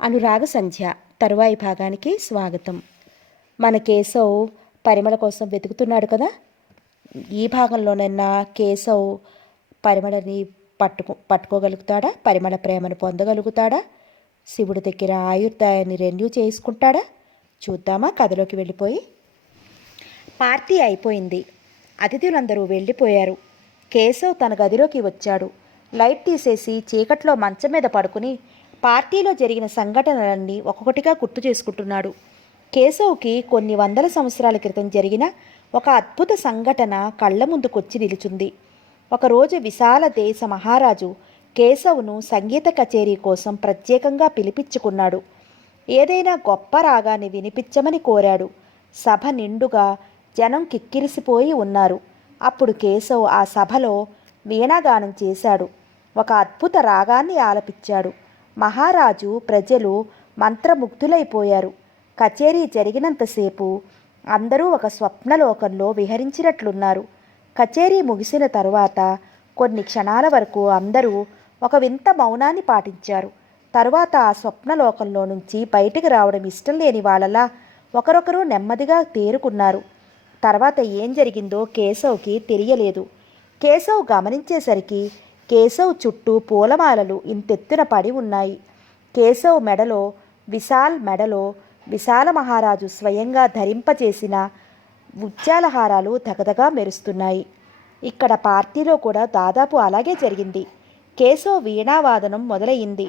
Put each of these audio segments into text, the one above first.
అనురాగ సంధ్య తరువాయి భాగానికి స్వాగతం. మన కేశవ్ పరిమళ కోసం వెతుకుతున్నాడు కదా. ఈ భాగంలోనైనా కేశవ్ పరిమళని పట్టుకోగలుగుతాడా? పరిమళ ప్రేమను పొందగలుగుతాడా? శివుడి దగ్గర ఆయుర్దాయాన్ని రెన్యూ చేసుకుంటాడా? చూద్దామా కథలోకి వెళ్ళిపోయి. పార్టీ అయిపోయింది. అతిథులందరూ వెళ్ళిపోయారు. కేశవ్ తన గదిలోకి వచ్చాడు. లైట్ తీసేసి చీకట్లో మంచం మీద పడుకుని పార్టీలో జరిగిన సంఘటనలన్నీ ఒక్కొక్కటిగా గుర్తు చేసుకుంటున్నాడు. కేశవ్కి కొన్ని వందల సంవత్సరాల క్రితం జరిగిన ఒక అద్భుత సంఘటన కళ్ళ ముందుకొచ్చి నిలుచుంది. ఒకరోజు విశాల దేశ మహారాజు కేశవ్ను సంగీత కచేరీ కోసం ప్రత్యేకంగా పిలిపించుకున్నాడు. ఏదైనా గొప్ప రాగాన్ని వినిపించమని కోరాడు. సభ నిండుగా జనం కిక్కిరిసిపోయి ఉన్నారు. అప్పుడు కేశవ్ ఆ సభలో వీణాగానం చేశాడు. ఒక అద్భుత రాగాన్ని ఆలపించాడు. మహారాజు ప్రజలు మంత్రముగ్ధులైపోయారు. కచేరీ జరిగినంతసేపు అందరూ ఒక స్వప్నలోకంలో విహరించినట్లున్నారు. కచేరీ ముగిసిన తరువాత కొన్ని క్షణాల వరకు అందరూ ఒక వింత మౌనాన్ని పాటించారు. తరువాత ఆ స్వప్నలోకంలో నుంచి బయటికి రావడం ఇష్టం లేని వాళ్ళలా ఒకరొకరు నెమ్మదిగా తేరుకున్నారు. తర్వాత ఏం జరిగిందో కేశవ్కి తెలియలేదు. కేశవ్ గమనించేసరికి కేశవ్ చుట్టూ పూలమాలలు ఇంతెత్తున పడి ఉన్నాయి. కేశవ్ మెడలో విశాల మహారాజు స్వయంగా ధరింపచేసిన ముత్యాలహారాలు దగదగా మెరుస్తున్నాయి. ఇక్కడ పార్టీలో కూడా దాదాపు అలాగే జరిగింది. కేశవ్ వీణావాదనం మొదలయ్యింది.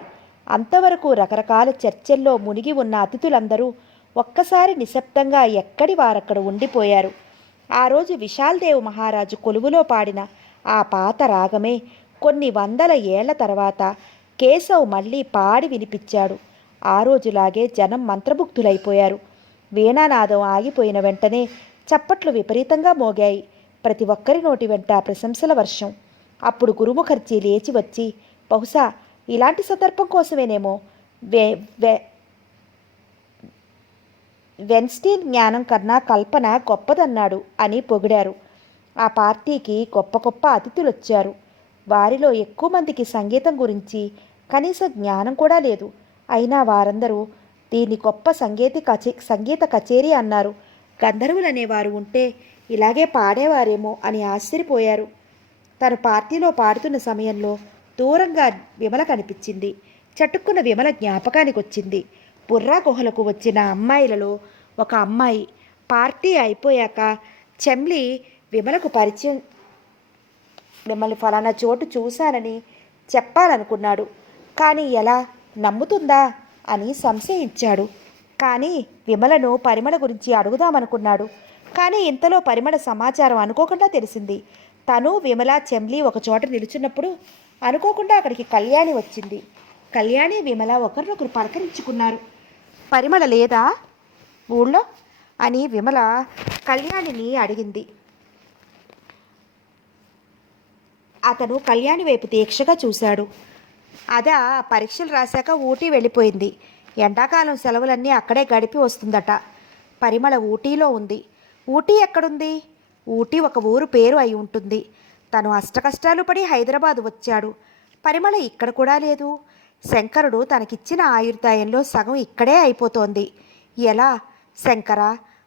అంతవరకు రకరకాల చర్చల్లో మునిగి ఉన్న అతిథులందరూ ఒక్కసారి నిశ్శబ్దంగా ఎక్కడి వారక్కడ ఉండిపోయారు. ఆ రోజు విశాల్దేవ్ మహారాజు కొలువులో పాడిన ఆ పాత రాగమే కొన్ని వందల ఏళ్ల తర్వాత కేశవ్ మళ్ళీ పాడి వినిపించాడు. ఆ రోజులాగే జనం మంత్రముగ్ధులైపోయారు. వీణానాదం ఆగిపోయిన వెంటనే చప్పట్లు విపరీతంగా మోగాయి. ప్రతి ఒక్కరి నోటి వెంట ప్రశంసల వర్షం. అప్పుడు గురుముఖర్జీ లేచి వచ్చి, బహుశా ఇలాంటి సందర్భం కోసమేనేమో వెన్స్టీన్ జ్ఞానం కన్నా కల్పన గొప్పదన్నాడు అని పొగిడారు. ఆ పార్టీకి గొప్ప గొప్ప అతిథులొచ్చారు. వారిలో ఎక్కువ మందికి సంగీతం గురించి కనీస జ్ఞానం కూడా లేదు. అయినా వారందరూ దీన్ని గొప్ప సంగీత కచేరీ అన్నారు. గంధర్వులనేవారు ఉంటే ఇలాగే పాడేవారేమో అని ఆశ్చర్యపోయారు. తను పార్టీలో పాడుతున్న సమయంలో దూరంగా విమల కనిపించింది. చటుక్కున విమల జ్ఞాపకానికి వచ్చింది. బుర్రా గుహలకు వచ్చిన అమ్మాయిలలో ఒక అమ్మాయి. పార్టీ అయిపోయాక చెమ్లి విమలకు పరిచయం, మిమ్మల్ని ఫలానా చోటు చూశానని చెప్పాలనుకున్నాడు. కానీ ఎలా నమ్ముతుందా అని సంశయించాడు. కానీ విమలను పరిమళ గురించి అడుగుదామనుకున్నాడు. కానీ ఇంతలో పరిమళ సమాచారం అనుకోకుండా తెలిసింది. తను విమల చెమ్లి ఒక చోట నిలుచున్నప్పుడు అనుకోకుండా అక్కడికి కళ్యాణి వచ్చింది. కళ్యాణి విమల ఒకరినొకరు పలకరించుకున్నారు. పరిమళ లేదా ఊళ్ళో అని విమల కళ్యాణిని అడిగింది. అతను కళ్యాణి వైపు దీక్షగా చూశాడు. అదా పరీక్షలు రాశాక ఊటీ వెళ్ళిపోయింది. ఎండాకాలం సెలవులన్నీ అక్కడే గడిపి వస్తుందట. పరిమళ ఊటీలో ఉంది. ఊటీ ఎక్కడుంది? ఊటీ ఒక ఊరు పేరు అయి ఉంటుంది. తను అష్టకష్టాలు పడి హైదరాబాద్ వచ్చాడు. పరిమళ ఇక్కడ కూడా లేదు. శంకరుడు తనకిచ్చిన ఆయుర్దాయంలో సగం ఇక్కడే అయిపోతోంది. ఎలా శంకర?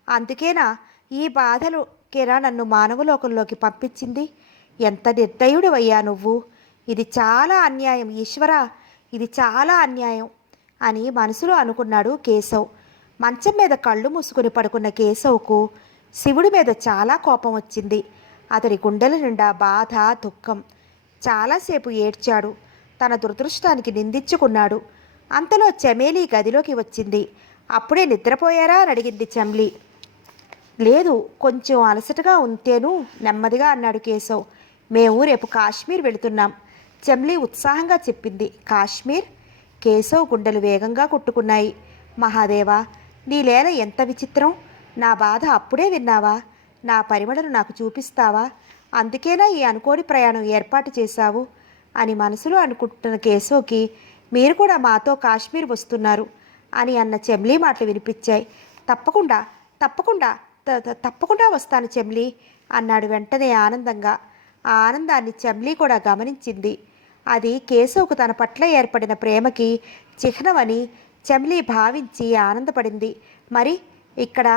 అందుకేనా ఈ బాధలుకేనా నన్ను మానవలోకంలోకి పంపించింది? ఎంత నిర్దయుడివయ్యా నువ్వు! ఇది చాలా అన్యాయం ఈశ్వరా, ఇది చాలా అన్యాయం అని మనసులో అనుకున్నాడు కేశవ్. మంచం మీద కళ్ళు మూసుకుని పడుకున్న కేశవ్కు శివుడి మీద చాలా కోపం వచ్చింది. అతడి గుండెల నిండా బాధ, దుఃఖం. చాలాసేపు ఏడ్చాడు. తన దురదృష్టానికి నిందించుకున్నాడు. అంతలో చమేలి గదిలోకి వచ్చింది. అప్పుడే నిద్రపోయారా అని అడిగింది చెమ్లి. లేదు, కొంచెం అలసటగా ఉంటేను నెమ్మదిగా అన్నాడు కేశవ్. మేము రేపు కాశ్మీర్ వెళుతున్నాం, చెమ్లి ఉత్సాహంగా చెప్పింది. కాశ్మీర్? కేశవ్ గుండెలు వేగంగా కొట్టుకున్నాయి. మహాదేవా, నీ లీల ఎంత విచిత్రం! నా బాధ అప్పుడే విన్నావా? నా పరిమళను నాకు చూపిస్తావా? అందుకేనా ఈ అనుకోని ప్రయాణం ఏర్పాటు చేశావు అని మనసులో అనుకుంటున్న కేశవ్కి మీరు కూడా మాతో కాశ్మీర్ వస్తున్నారు అని అన్న చెమ్లి మాటలు వినిపించాయి. తప్పకుండా తప్పకుండా తప్పకుండా వస్తాను చెమ్లి అన్నాడు వెంటనే ఆనందంగా. ఆ ఆనందాన్ని చెమ్లి కూడా గమనించింది. అది కేశవ్కు తన పట్ల ఏర్పడిన ప్రేమకి చిహ్నమని చెమ్లి భావించి ఆనందపడింది. మరి ఇక్కడ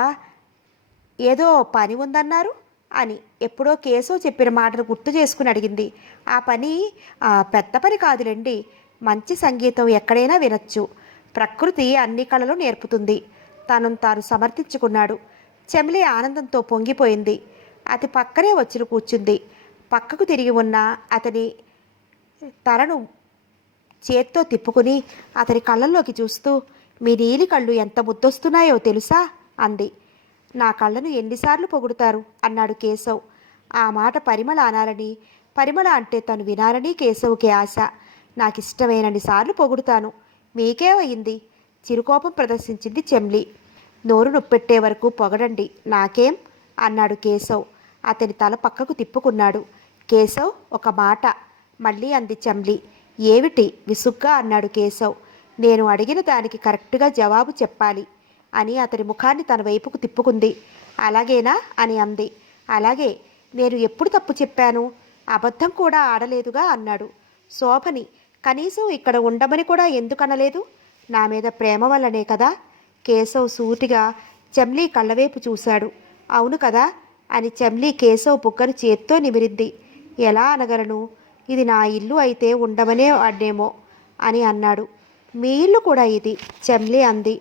ఏదో పని ఉందన్నారు అని ఎప్పుడో కేశవ్ చెప్పిన మాటను గుర్తు చేసుకుని అడిగింది. ఆ పని పెద్ద పని కాదులేండి. మంచి సంగీతం ఎక్కడైనా వినొచ్చు. ప్రకృతి అన్ని కళలు నేర్పుతుంది. తనను తాను సమర్థించుకున్నాడు. చెమిలి ఆనందంతో పొంగిపోయింది. అతి పక్కనే వచ్చి కూర్చుంది. పక్కకు తిరిగి ఉన్న అతని తలను చేత్తో తిప్పుకుని అతని కళ్ళల్లోకి చూస్తూ, మీ నీలి కళ్ళు ఎంత ముద్దొస్తున్నాయో తెలుసా అంది. నా కళ్ళను ఎన్నిసార్లు పొగుడుతారు అన్నాడు కేశవ్. ఆ మాట పరిమళ అనాలని, పరిమళ అంటే తను వినాలని కేశవ్కి ఆశ. నాకిష్టమైనన్ని సార్లు పొగుడుతాను, మీకేమయింది? చిరుకోపం ప్రదర్శించింది చెమ్లి. నోరు నొప్పెట్టే వరకు పొగడండి, నాకేం అన్నాడు కేశవ్. అతని తల పక్కకు తిప్పుకున్నాడు. కేశవ్ ఒక మాట మళ్ళీ అంది చెమ్లి. ఏమిటి విసుగ్గా అన్నాడు కేశవ్. నేను అడిగిన దానికి కరెక్ట్గా జవాబు చెప్పాలి అని అతని ముఖాన్ని తన వైపుకు తిప్పుకుంది. అలాగేనా అని అంది. అలాగే. నేను ఎప్పుడు తప్పు చెప్పాను? అబద్ధం కూడా ఆడలేదుగా అన్నాడు. శోభని కనీసం ఇక్కడ ఉండమని కూడా ఎందుకనలేదు? నా మీద ప్రేమ వల్లనే కదా? కేశవ్ సూటిగా చెమ్లీ కళ్ళవైపు చూశాడు. అవును కదా అని చెమ్లీ కేశవ్ బుగ్గను చేత్తో నిమిరింది. ఎలా అనగలను? ఇది నా ఇల్లు అయితే ఉండమనే వాడేమో అని అన్నాడు. మీ ఇల్లు కూడా ఇది చెమ్లీ అంది.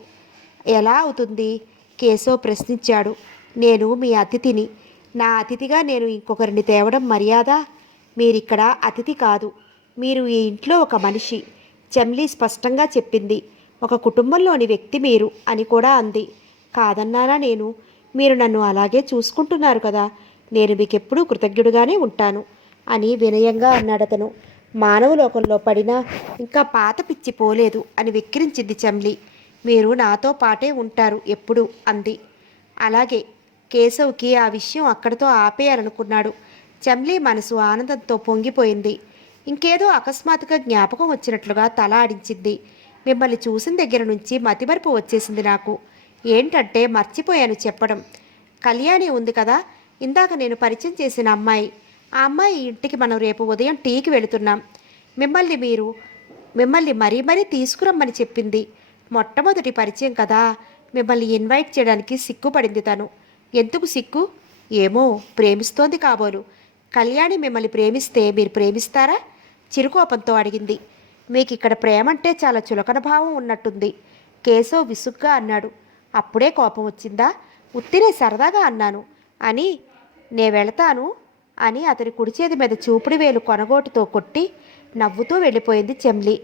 ఎలా అవుతుంది? కేశవ్ ప్రశ్నించాడు. నేను మీ అతిథిని. నా అతిథిగా నేను ఇంకొకరిని తేవడం మర్యాద? మీరిక్కడ అతిథి కాదు, మీరు ఈ ఇంట్లో ఒక మనిషి. చెమ్లీ స్పష్టంగా చెప్పింది. ఒక కుటుంబంలోని వ్యక్తి మీరు అని కూడా అంది. కాదన్నానా నేను? మీరు నన్ను అలాగే చూసుకుంటున్నారు కదా, నేను మీకెప్పుడూ కృతజ్ఞుడుగానే ఉంటాను అని వినయంగా అన్నాడతను. మానవలోకంలో పడినా ఇంకా పాత పిచ్చి పోలేదు అని వెక్కిరించింది చెమ్లి. మీరు నాతో పాటే ఉంటారు ఎప్పుడు అంది. అలాగే. కేశవ్కి ఆ విషయం అక్కడితో ఆపేయాలనుకున్నాడు. చెమ్లి మనసు ఆనందంతో పొంగిపోయింది. ఇంకేదో అకస్మాత్తుగా జ్ఞాపకం వచ్చినట్లుగా తల ఆడించింది. మిమ్మల్ని చూసిన దగ్గర నుంచి మతిమరుపు వచ్చేసింది నాకు. ఏంటంటే మర్చిపోయాను చెప్పడం. కళ్యాణి ఉంది కదా, ఇందాక నేను పరిచయం చేసిన అమ్మాయి. ఆ అమ్మాయి ఇంటికి మనం రేపు ఉదయం టీకి వెళుతున్నాం. మిమ్మల్ని మరీ మరీ తీసుకురమ్మని చెప్పింది. మొట్టమొదటి పరిచయం కదా, మిమ్మల్ని ఇన్వైట్ చేయడానికి సిగ్గుపడింది తను. ఎందుకు సిగ్గు? ఏమో, ప్రేమిస్తోంది కాబోలు. కళ్యాణి మిమ్మల్ని ప్రేమిస్తే మీరు ప్రేమిస్తారా? చిరుకోపంతో అడిగింది. మీకు ఇక్కడ ప్రేమంటే చాలా చులకన భావం ఉన్నట్టుంది కేశవ్ విసుగ్గా అన్నాడు. అప్పుడే కోపం వచ్చిందా? ఉత్తినే సరదాగా అన్నాను అని. నే వెళతాను అని అతని కుడిచేతి మీద చూపుడు వేలు కొనగోటుతో కొట్టి నవ్వుతూ వెళ్ళిపోయింది చెమ్లి.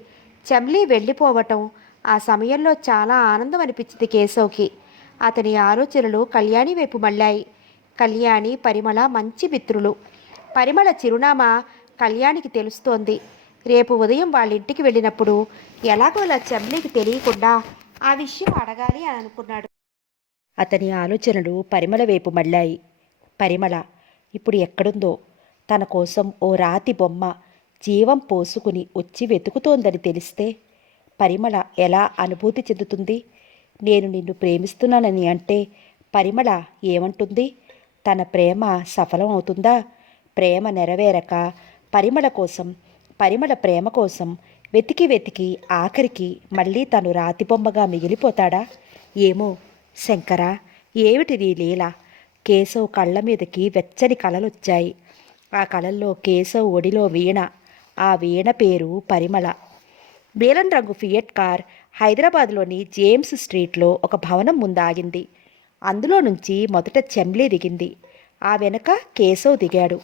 చెమ్లి వెళ్ళిపోవటం ఆ సమయంలో చాలా ఆనందం అనిపించింది కేశవ్కి. అతని ఆలోచనలు కళ్యాణి వైపు మళ్ళాయి. కళ్యాణి, పరిమళ మంచి మిత్రులు. పరిమళ చిరునామా కళ్యాణికి తెలుస్తోంది. రేపు ఉదయం వాళ్ళ ఇంటికి వెళ్ళినప్పుడు ఎలాగోలా చెమ్లికి తెలియకుండా ఆ విషయం అడగాలి అని అనుకున్నాడు. అతని ఆలోచనలు పరిమళ వైపు మళ్ళాయి. పరిమళ ఇప్పుడు ఎక్కడుందో, తన కోసం ఓ రాతి బొమ్మ జీవం పోసుకుని వచ్చి వెతుకుతోందని తెలిస్తే పరిమళ ఎలా అనుభూతి చెందుతుంది? నేను నిన్ను ప్రేమిస్తున్నానని అంటే పరిమళ ఏమంటుంది? తన ప్రేమ సఫలం అవుతుందా? ప్రేమ నెరవేరక పరిమళ ప్రేమ కోసం వెతికి వెతికి ఆఖరికి మళ్ళీ తను రాతిబొమ్మగా మిగిలిపోతాడా? ఏమో. శంకరా, ఏమిటి నీ లీల? కేశవ్ కళ్ళ మీదకి వెచ్చని కలలొచ్చాయి. ఆ కళల్లో కేశవ్ ఒడిలో వీణ. ఆ వీణ పేరు పరిమళ. నీలం రంగు ఫియట్ కార్ హైదరాబాద్లోని జేమ్స్ స్ట్రీట్లో ఒక భవనం ముందు ఆగింది. అందులో నుంచి మొదట చెమ్లీ దిగింది. ఆ వెనక కేశవ్ దిగాడు.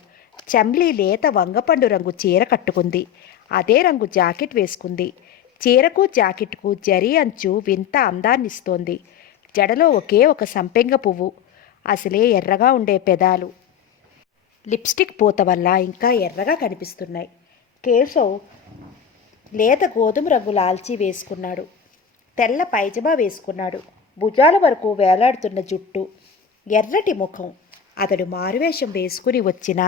చెమ్లీ లేత వంగపండు రంగు చీర కట్టుకుంది. అదే రంగు జాకెట్ వేసుకుంది. చీరకు జాకెట్కు జరీ అంచు వింత అందాన్నిస్తోంది. జడలో ఒకే ఒక సంపెంగ పువ్వు. అసలే ఎర్రగా ఉండే పెదాలు లిప్స్టిక్ పూత వల్ల ఇంకా ఎర్రగా కనిపిస్తున్నాయి. కేశవ్ లేత గోధుమ రంగు లాల్చీ వేసుకున్నాడు. తెల్ల పైజమా వేసుకున్నాడు. భుజాల వరకు వేలాడుతున్న జుట్టు, ఎర్రటి ముఖం. అతడు మారువేషం వేసుకుని వచ్చిన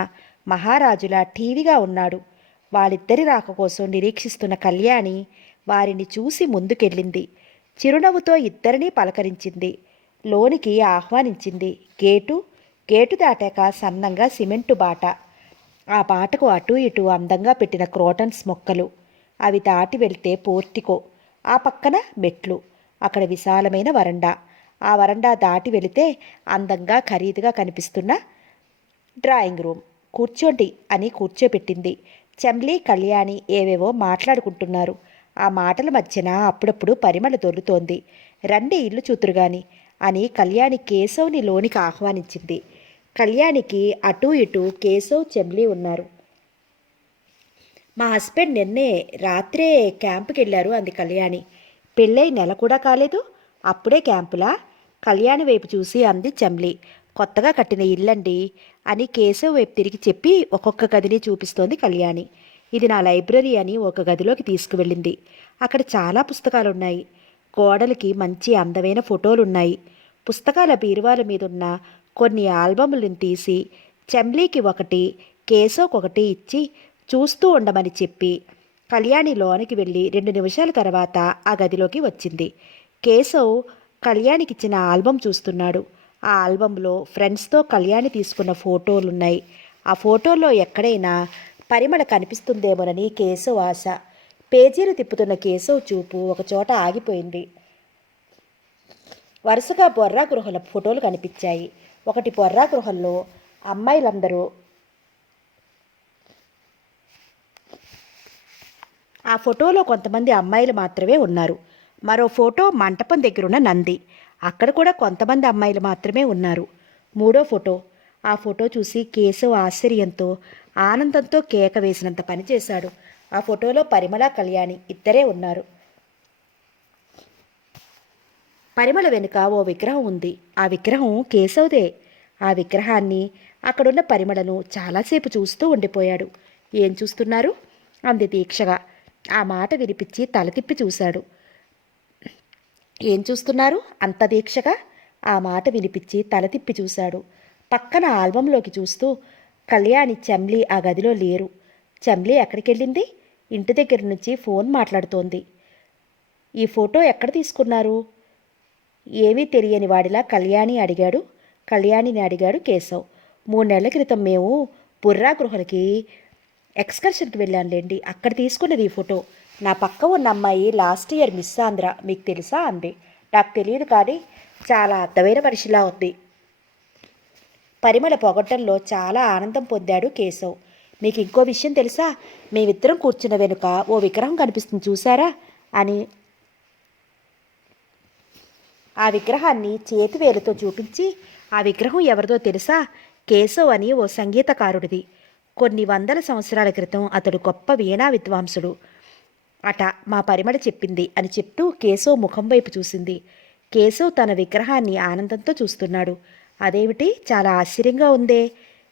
మహారాజులా ఠీవిగా ఉన్నాడు. వాళ్ళిద్దరి రాక కోసం నిరీక్షిస్తున్న కళ్యాణి వారిని చూసి ముందుకెళ్ళింది. చిరునవ్వుతో ఇద్దరినీ పలకరించింది. లోనికి ఆహ్వానించింది. గేటు దాటాక సన్నంగా సిమెంటు బాట. ఆ బాటకు అటూ ఇటూ అందంగా పెట్టిన క్రోటన్స్ మొక్కలు. అవి దాటి వెళ్తే పోర్టికో, ఆ పక్కన మెట్లు. అక్కడ విశాలమైన వరండా. ఆ వరండా దాటి వెళితే అందంగా ఖరీదుగా కనిపిస్తున్న డ్రాయింగ్ రూమ్. కూర్చోండి అని కూర్చోబెట్టింది. చెంబ్లీ, కళ్యాణి ఏవేవో మాట్లాడుకుంటున్నారు. ఆ మాటల మధ్యన అప్పుడప్పుడు పరిమళ దొర్లుతోంది. రండి ఇల్లు చూతురుగాని అని కళ్యాణి కేశవ్ని లోనికి ఆహ్వానించింది. కళ్యాణికి అటూ ఇటూ కేశవ్, చెంబ్లీ ఉన్నారు. మా హస్బెండ్ నిన్నే రాత్రే క్యాంపుకి వెళ్ళారు అంది కళ్యాణి. పెళ్ళై నెల కూడా కాలేదు, అప్పుడే క్యాంపులా? కళ్యాణి వైపు చూసి అంది చెంబ్లీ. కొత్తగా కట్టిన ఇల్లండి అని కేశవ్ వైపు తిరిగి చెప్పి ఒక్కొక్క గదిని చూపిస్తోంది కళ్యాణి. ఇది నా లైబ్రరీ అని ఒక గదిలోకి తీసుకువెళ్ళింది. అక్కడ చాలా పుస్తకాలున్నాయి. గోడలకి మంచి అందమైన ఫోటోలున్నాయి. పుస్తకాల బీరువాల మీదున్న కొన్ని ఆల్బములను తీసి చెంబ్లీకి ఒకటి, కేశవ్కి ఒకటి ఇచ్చి చూస్తూ ఉండమని చెప్పి కళ్యాణి లోనికి వెళ్ళి 2 నిమిషాల తర్వాత ఆ గదిలోకి వచ్చింది. కేశవ్ కళ్యాణికిచ్చిన ఆల్బం చూస్తున్నాడు. ఆ ఆల్బంలో ఫ్రెండ్స్తో కళ్యాణి తీసుకున్న ఫోటోలున్నాయి. ఆ ఫోటోల్లో ఎక్కడైనా పరిమళ కనిపిస్తుందేమోనని కేశవ్ ఆశ. పేజీలు తిప్పుతున్న కేశవ్ చూపు ఒకచోట ఆగిపోయింది. వరుసగా బొర్రా గృహల ఫోటోలు కనిపించాయి. ఒకటి బొర్రా గృహంలో అమ్మాయిలందరూ ఆ ఫోటోలో కొంతమంది అమ్మాయిలు మాత్రమే ఉన్నారు. మరో ఫోటో మంటపం దగ్గరున్న నంది. అక్కడ కూడా కొంతమంది అమ్మాయిలు మాత్రమే ఉన్నారు. మూడో ఫోటో. ఆ ఫోటో చూసి కేశవ్ ఆశ్చర్యంతో, ఆనందంతో కేక వేసినంత పనిచేశాడు. ఆ ఫోటోలో పరిమళ, కళ్యాణి ఇద్దరే ఉన్నారు. పరిమళ వెనుక ఓ విగ్రహం ఉంది. ఆ విగ్రహం కేశవ్దే. ఆ విగ్రహాన్ని, అక్కడున్న పరిమళను చాలాసేపు చూస్తూ ఉండిపోయాడు. ఏం చూస్తున్నారు అంది దీక్షగా. ఆ మాట వినిపించి తల తిప్పి చూశాడు. ఏం చూస్తున్నారు అంత దీక్షగా? ఆ మాట వినిపించి తల తిప్పి చూశాడు. పక్కన ఆల్బంలోకి చూస్తూ కళ్యాణి, చెంబ్లీ ఆ గదిలో లేరు. చెంబ్లీ ఎక్కడికెళ్ళింది? ఇంటి దగ్గర నుంచి ఫోన్ మాట్లాడుతోంది. ఈ ఫోటో ఎక్కడ తీసుకున్నారు? ఏమీ తెలియని వాడిలా కళ్యాణిని అడిగాడు కేశవ్. 3 నెలల క్రితం మేము బుర్రా గృహలకి ఎక్స్కర్షన్కి వెళ్ళానులేండి, అక్కడ తీసుకున్నది ఈ ఫోటో. నా పక్క ఉన్న అమ్మాయి లాస్ట్ ఇయర్ మిస్ ఆంధ్ర, మీకు తెలుసా అంది. నాకు తెలియదు, కానీ చాలా అర్థమైన మనిషిలా ఉంది. పరిమళ పొగడ్డంలో చాలా ఆనందం పొందాడు కేశవ్. మీకు ఇంకో విషయం తెలుసా? మేమిద్దరం కూర్చున్న వెనుక ఓ విగ్రహం కనిపిస్తుంది, చూసారా అని ఆ విగ్రహాన్ని చేతివేలుతో చూపించి, ఆ విగ్రహం ఎవరిదో తెలుసా? కేశవ్ అని ఓ సంగీతకారుడిది. కొన్ని వందల సంవత్సరాల క్రితం అతడు గొప్ప వీణా విద్వాంసుడు అట, మా పరిమళ చెప్పింది అని చెప్తూ కేశవ్ ముఖం వైపు చూసింది. కేశవ్ తన విగ్రహాన్ని ఆనందంతో చూస్తున్నాడు. అదేమిటి, చాలా ఆశ్చర్యంగా ఉందే.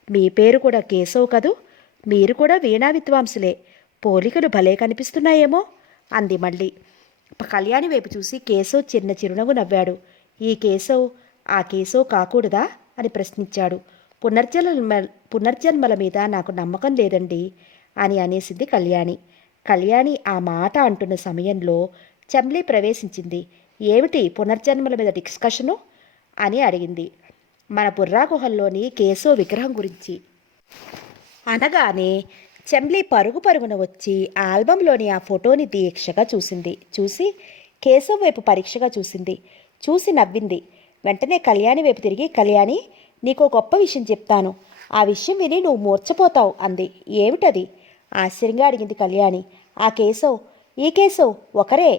మీ పేరు కూడా కేశవ్ కదూ? మీరు కూడా వీణా విద్వాంసులే. పోలికలు భలే కనిపిస్తున్నాయేమో అంది మళ్ళీ. కళ్యాణి వైపు చూసి కేశవ్ చిన్న చిరునవ్వు నవ్వాడు. ఈ కేశవ్ ఆ కేశవ్ కాకూడదా అని ప్రశ్నించాడు. పునర్జన్మల మీద నాకు నమ్మకం లేదండి అని అనేసింది కళ్యాణి. కళ్యాణి ఆ మాట అంటున్న సమయంలో చెంబ్లీ ప్రవేశించింది. ఏమిటి పునర్జన్మల మీద డిస్కషను అని అడిగింది. మన బుర్రా గుహల్లోని కేశవ్ విగ్రహం గురించి అనగానే చెంబ్లీ పరుగు పరుగున వచ్చి ఆల్బంలోని ఆ ఫోటోని దీక్షగా చూసి కేశవ్ వైపు పరీక్షగా చూసి నవ్వింది. వెంటనే కళ్యాణి వైపు తిరిగి, కళ్యాణి, నీకో గొప్ప విషయం చెప్తాను, ఆ విషయం విని నువ్వు మూర్ఛపోతావు అంది. ఏమిటది ఆశ్చర్యంగా అడిగింది కళ్యాణి. ఈ కేశవ్ ఒకరే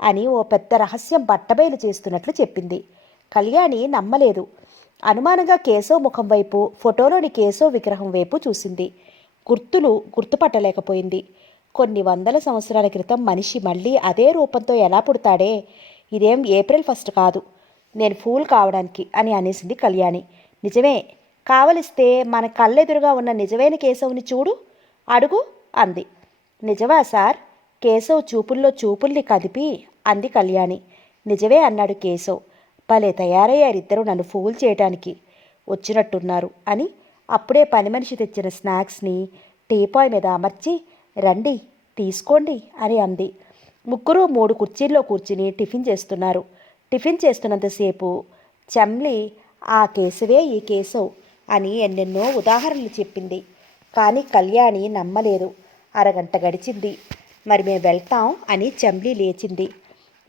అని ఓ పెద్ద రహస్యం బట్టబయలు చేస్తున్నట్లు చెప్పింది. కళ్యాణి నమ్మలేదు. అనుమానంగా కేశవ్ ముఖం వైపు, ఫోటోలోని కేశవ్ విగ్రహం వైపు చూసింది. గుర్తుపట్టలేకపోయింది. కొన్ని వందల సంవత్సరాల క్రితం మనిషి మళ్ళీ అదే రూపంతో ఎలా పుడతాడే? ఇదేం ఏప్రిల్ 1 కాదు నేను ఫూల్ కావడానికి అని అనేసింది కళ్యాణి. నిజమే, కావలిస్తే మన కళ్ళెదురుగా ఉన్న నిజమైన కేశవ్ని చూడు, అడుగు అంది. నిజమా సార్? కేశవ్ చూపుల్లో చూపుల్ని కదిపి అంది కళ్యాణి. నిజమే అన్నాడు కేశవ్. భలే తయారయ్యారిద్దరూ నన్ను ఫూల్ చేయటానికి వచ్చినట్టున్నారు అని అప్పుడే పని మనిషి తెచ్చిన స్నాక్స్ని టీపాయ్ మీద అమర్చి, రండి తీసుకోండి అని అంది. ముగ్గురు 3 కుర్చీల్లో కూర్చుని టిఫిన్ చేస్తున్నారు. టిఫిన్ చేస్తున్నంతసేపు చెంబ్లీ ఆ కేశవే ఈ కేశవ్ అని ఎన్నెన్నో ఉదాహరణలు చెప్పింది. కానీ కళ్యాణి నమ్మలేదు. అరగంట గడిచింది. మరి మేము వెళ్తాం అని చెంబ్లీ లేచింది.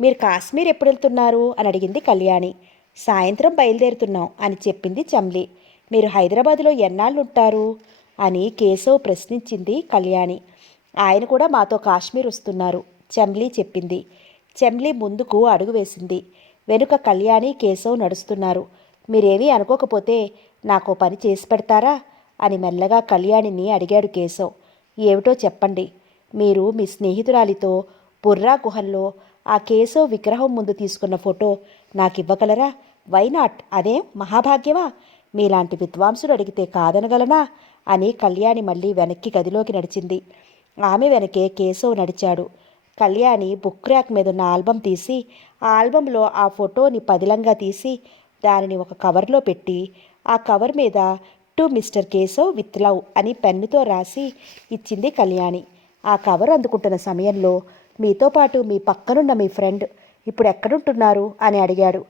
మీరు కాశ్మీర్ ఎప్పుడు వెళ్తున్నారు అని అడిగింది కళ్యాణి. సాయంత్రం బయలుదేరుతున్నాం అని చెప్పింది చమ్లి. మీరు హైదరాబాదులో ఎన్నాళ్ళు ఉంటారు అని కేశవ్ ప్రశ్నించింది కళ్యాణి. ఆయన కూడా మాతో కాశ్మీర్ వస్తున్నారు చమ్లి చెప్పింది. చమ్లి ముందుకు అడుగు వేసింది. వెనుక కళ్యాణి కేశవ్ నడుస్తున్నారు. మీరేమీ అనుకోకపోతే నాకో పని చేసి పెడతారా అని మెల్లగా కళ్యాణిని అడిగాడు కేశవ్. ఏమిటో చెప్పండి. మీరు మీ స్నేహితురాలితో బుర్రా గుహల్లో ఆ కేశవ్ విగ్రహం ముందు తీసుకున్న ఫోటో నాకివ్వగలరా? వైనాట్? అదేం మహాభాగ్యమా? మీలాంటి విద్వాంసులు అడిగితే కాదనగలనా అని కళ్యాణి మళ్ళీ వెనక్కి గదిలోకి నడిచింది. ఆమె వెనకే కేశవ్ నడిచాడు. కళ్యాణి బుక్ ర్యాక్ మీద ఉన్న ఆల్బం తీసి ఆ ఆల్బంలో ఆ ఫోటోని పదిలంగా తీసి దానిని ఒక కవర్లో పెట్టి ఆ కవర్ మీద to mister Keshav with love అని పెన్నుతో రాసి ఇచ్చింది కళ్యాణి. ఆ కవర్ అందుకుంటున్న సమయంలో మీతో పాటు మీ పక్కనున్న మీ ఫ్రెండ్ ఇప్పుడు ఎక్కడుంటున్నారు అని అడిగాడు.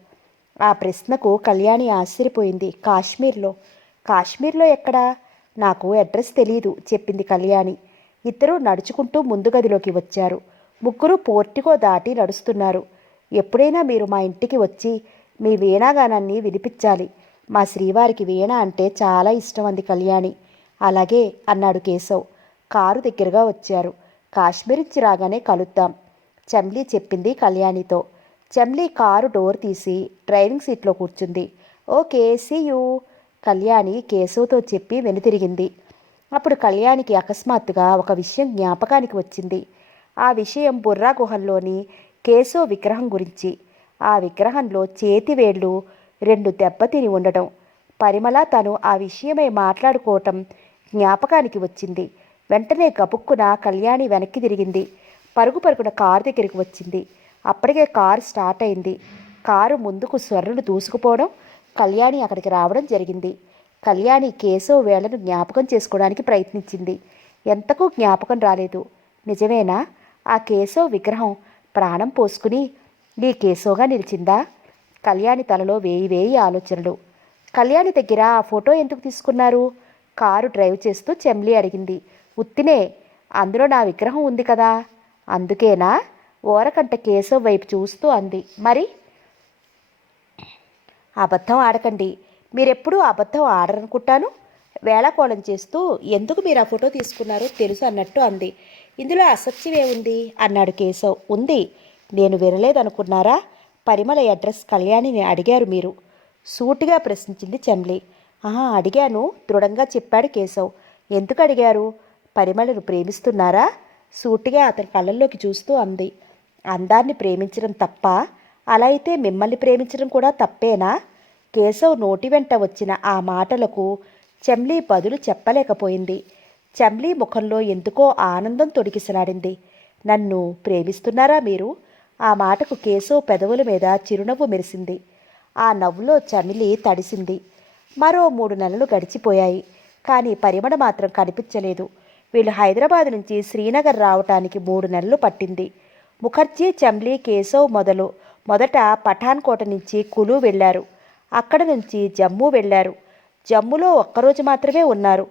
ఆ ప్రశ్నకు కళ్యాణి ఆశ్చర్యపోయింది. కాశ్మీర్లో. కాశ్మీర్లో ఎక్కడా? నాకు అడ్రస్ తెలీదు చెప్పింది కళ్యాణి. ఇద్దరూ నడుచుకుంటూ ముందు గదిలోకి వచ్చారు. ముగ్గురు పోర్టికో దాటి నడుస్తున్నారు. ఎప్పుడైనా మీరు మా ఇంటికి వచ్చి మీ వీణాగానాన్ని వినిపించాలి. మా శ్రీవారికి వీణ అంటే చాలా ఇష్టం అంది కళ్యాణి. అలాగే అన్నాడు కేశవ్. కారు దగ్గరగా వచ్చారు. కాశ్మీర్ నుంచి రాగానే కలుద్దాం చమ్లీ చెప్పింది కళ్యాణితో. చమ్లీ కారు డోర్ తీసి డ్రైవింగ్ సీట్లో కూర్చుంది. ఓకే సీ యూ కళ్యాణి కేశవ్తో చెప్పి వెనుతిరిగింది. అప్పుడు కళ్యాణికి అకస్మాత్తుగా ఒక విషయం జ్ఞాపకానికి వచ్చింది. ఆ విషయం బుర్రా గుహల్లోని కేశవ్ విగ్రహం గురించి. ఆ విగ్రహంలో చేతివేళ్లు 2 దెబ్బతిని ఉండటం. పరిమళ తను ఆ విషయమై మాట్లాడుకోవటం జ్ఞాపకానికి వచ్చింది. వెంటనే గబుక్కున కళ్యాణి వెనక్కి తిరిగింది. పరుగు పరుగున కారు దగ్గరికి వచ్చింది. అప్పటికే కారు స్టార్ట్ అయింది. కారు ముందుకు స్వర్రులు దూసుకుపోవడం, కళ్యాణి అక్కడికి రావడం జరిగింది. కళ్యాణి కేశవ్ వేళ్లను జ్ఞాపకం చేసుకోవడానికి ప్రయత్నించింది. ఎంతకు జ్ఞాపకం రాలేదు. నిజమేనా? ఆ కేశవ్ విగ్రహం ప్రాణం పోసుకుని నీ కేశవ్గా నిలిచిందా? కళ్యాణి తలలో వేయి ఆలోచనలు. కళ్యాణి దగ్గర ఆ ఫోటో ఎందుకు తీసుకున్నారు? కారు డ్రైవ్ చేస్తూ చెమ్లి అడిగింది. ఉత్తినే. అందులో నా విగ్రహం ఉంది కదా. అందుకేనా? ఓరకంట కేశవ్ వైపు చూస్తూ అంది. మరి? అబద్ధం ఆడకండి. మీరెప్పుడూ అబద్ధం ఆడరనుకుంటాను. వేళాకోళం చేస్తూ ఎందుకు మీరు ఆ ఫోటో తీసుకున్నారో తెలుసు అన్నట్టు అంది. ఇందులో అసత్యమే ఉంది అన్నాడు కేశవ్. ఉంది. నేను వినలేదనుకున్నారా? పరిమళ అడ్రస్ కళ్యాణిని అడిగారు మీరు సూటిగా ప్రశ్నించింది చమ్లి. అడిగాను దృఢంగా చెప్పాడు కేశవ్. ఎందుకు అడిగారు? పరిమళను ప్రేమిస్తున్నారా? సూటిగా అతని కళ్ళల్లోకి చూస్తూ అంది. అందాన్ని ప్రేమించడం తప్ప? అలా అయితే మిమ్మల్ని ప్రేమించడం కూడా తప్పేనా? కేశవ్ నోటి వెంట వచ్చిన ఆ మాటలకు చమ్లీ బదులు చెప్పలేకపోయింది. చమ్లీ ముఖంలో ఎందుకో ఆనందం తొడిగిసలాడింది. నన్ను ప్రేమిస్తున్నారా మీరు? ఆ మాటకు కేశవ్ పెదవుల మీద చిరునవ్వు మెరిసింది. ఆ నవ్వులో చమిలి తడిసింది. మరో 3 నెలలు గడిచిపోయాయి. కానీ పరిమళ మాత్రం కనిపించలేదు. వీళ్ళు హైదరాబాద్ నుంచి శ్రీనగర్ రావటానికి 3 నెలలు పట్టింది. ముఖర్జీ, చమ్లీ, కేశవ్ మొదట పఠాన్కోట నుంచి కులు వెళ్లారు. అక్కడ నుంచి జమ్మూ వెళ్లారు. జమ్మూలో ఒక్కరోజు మాత్రమే ఉన్నారు.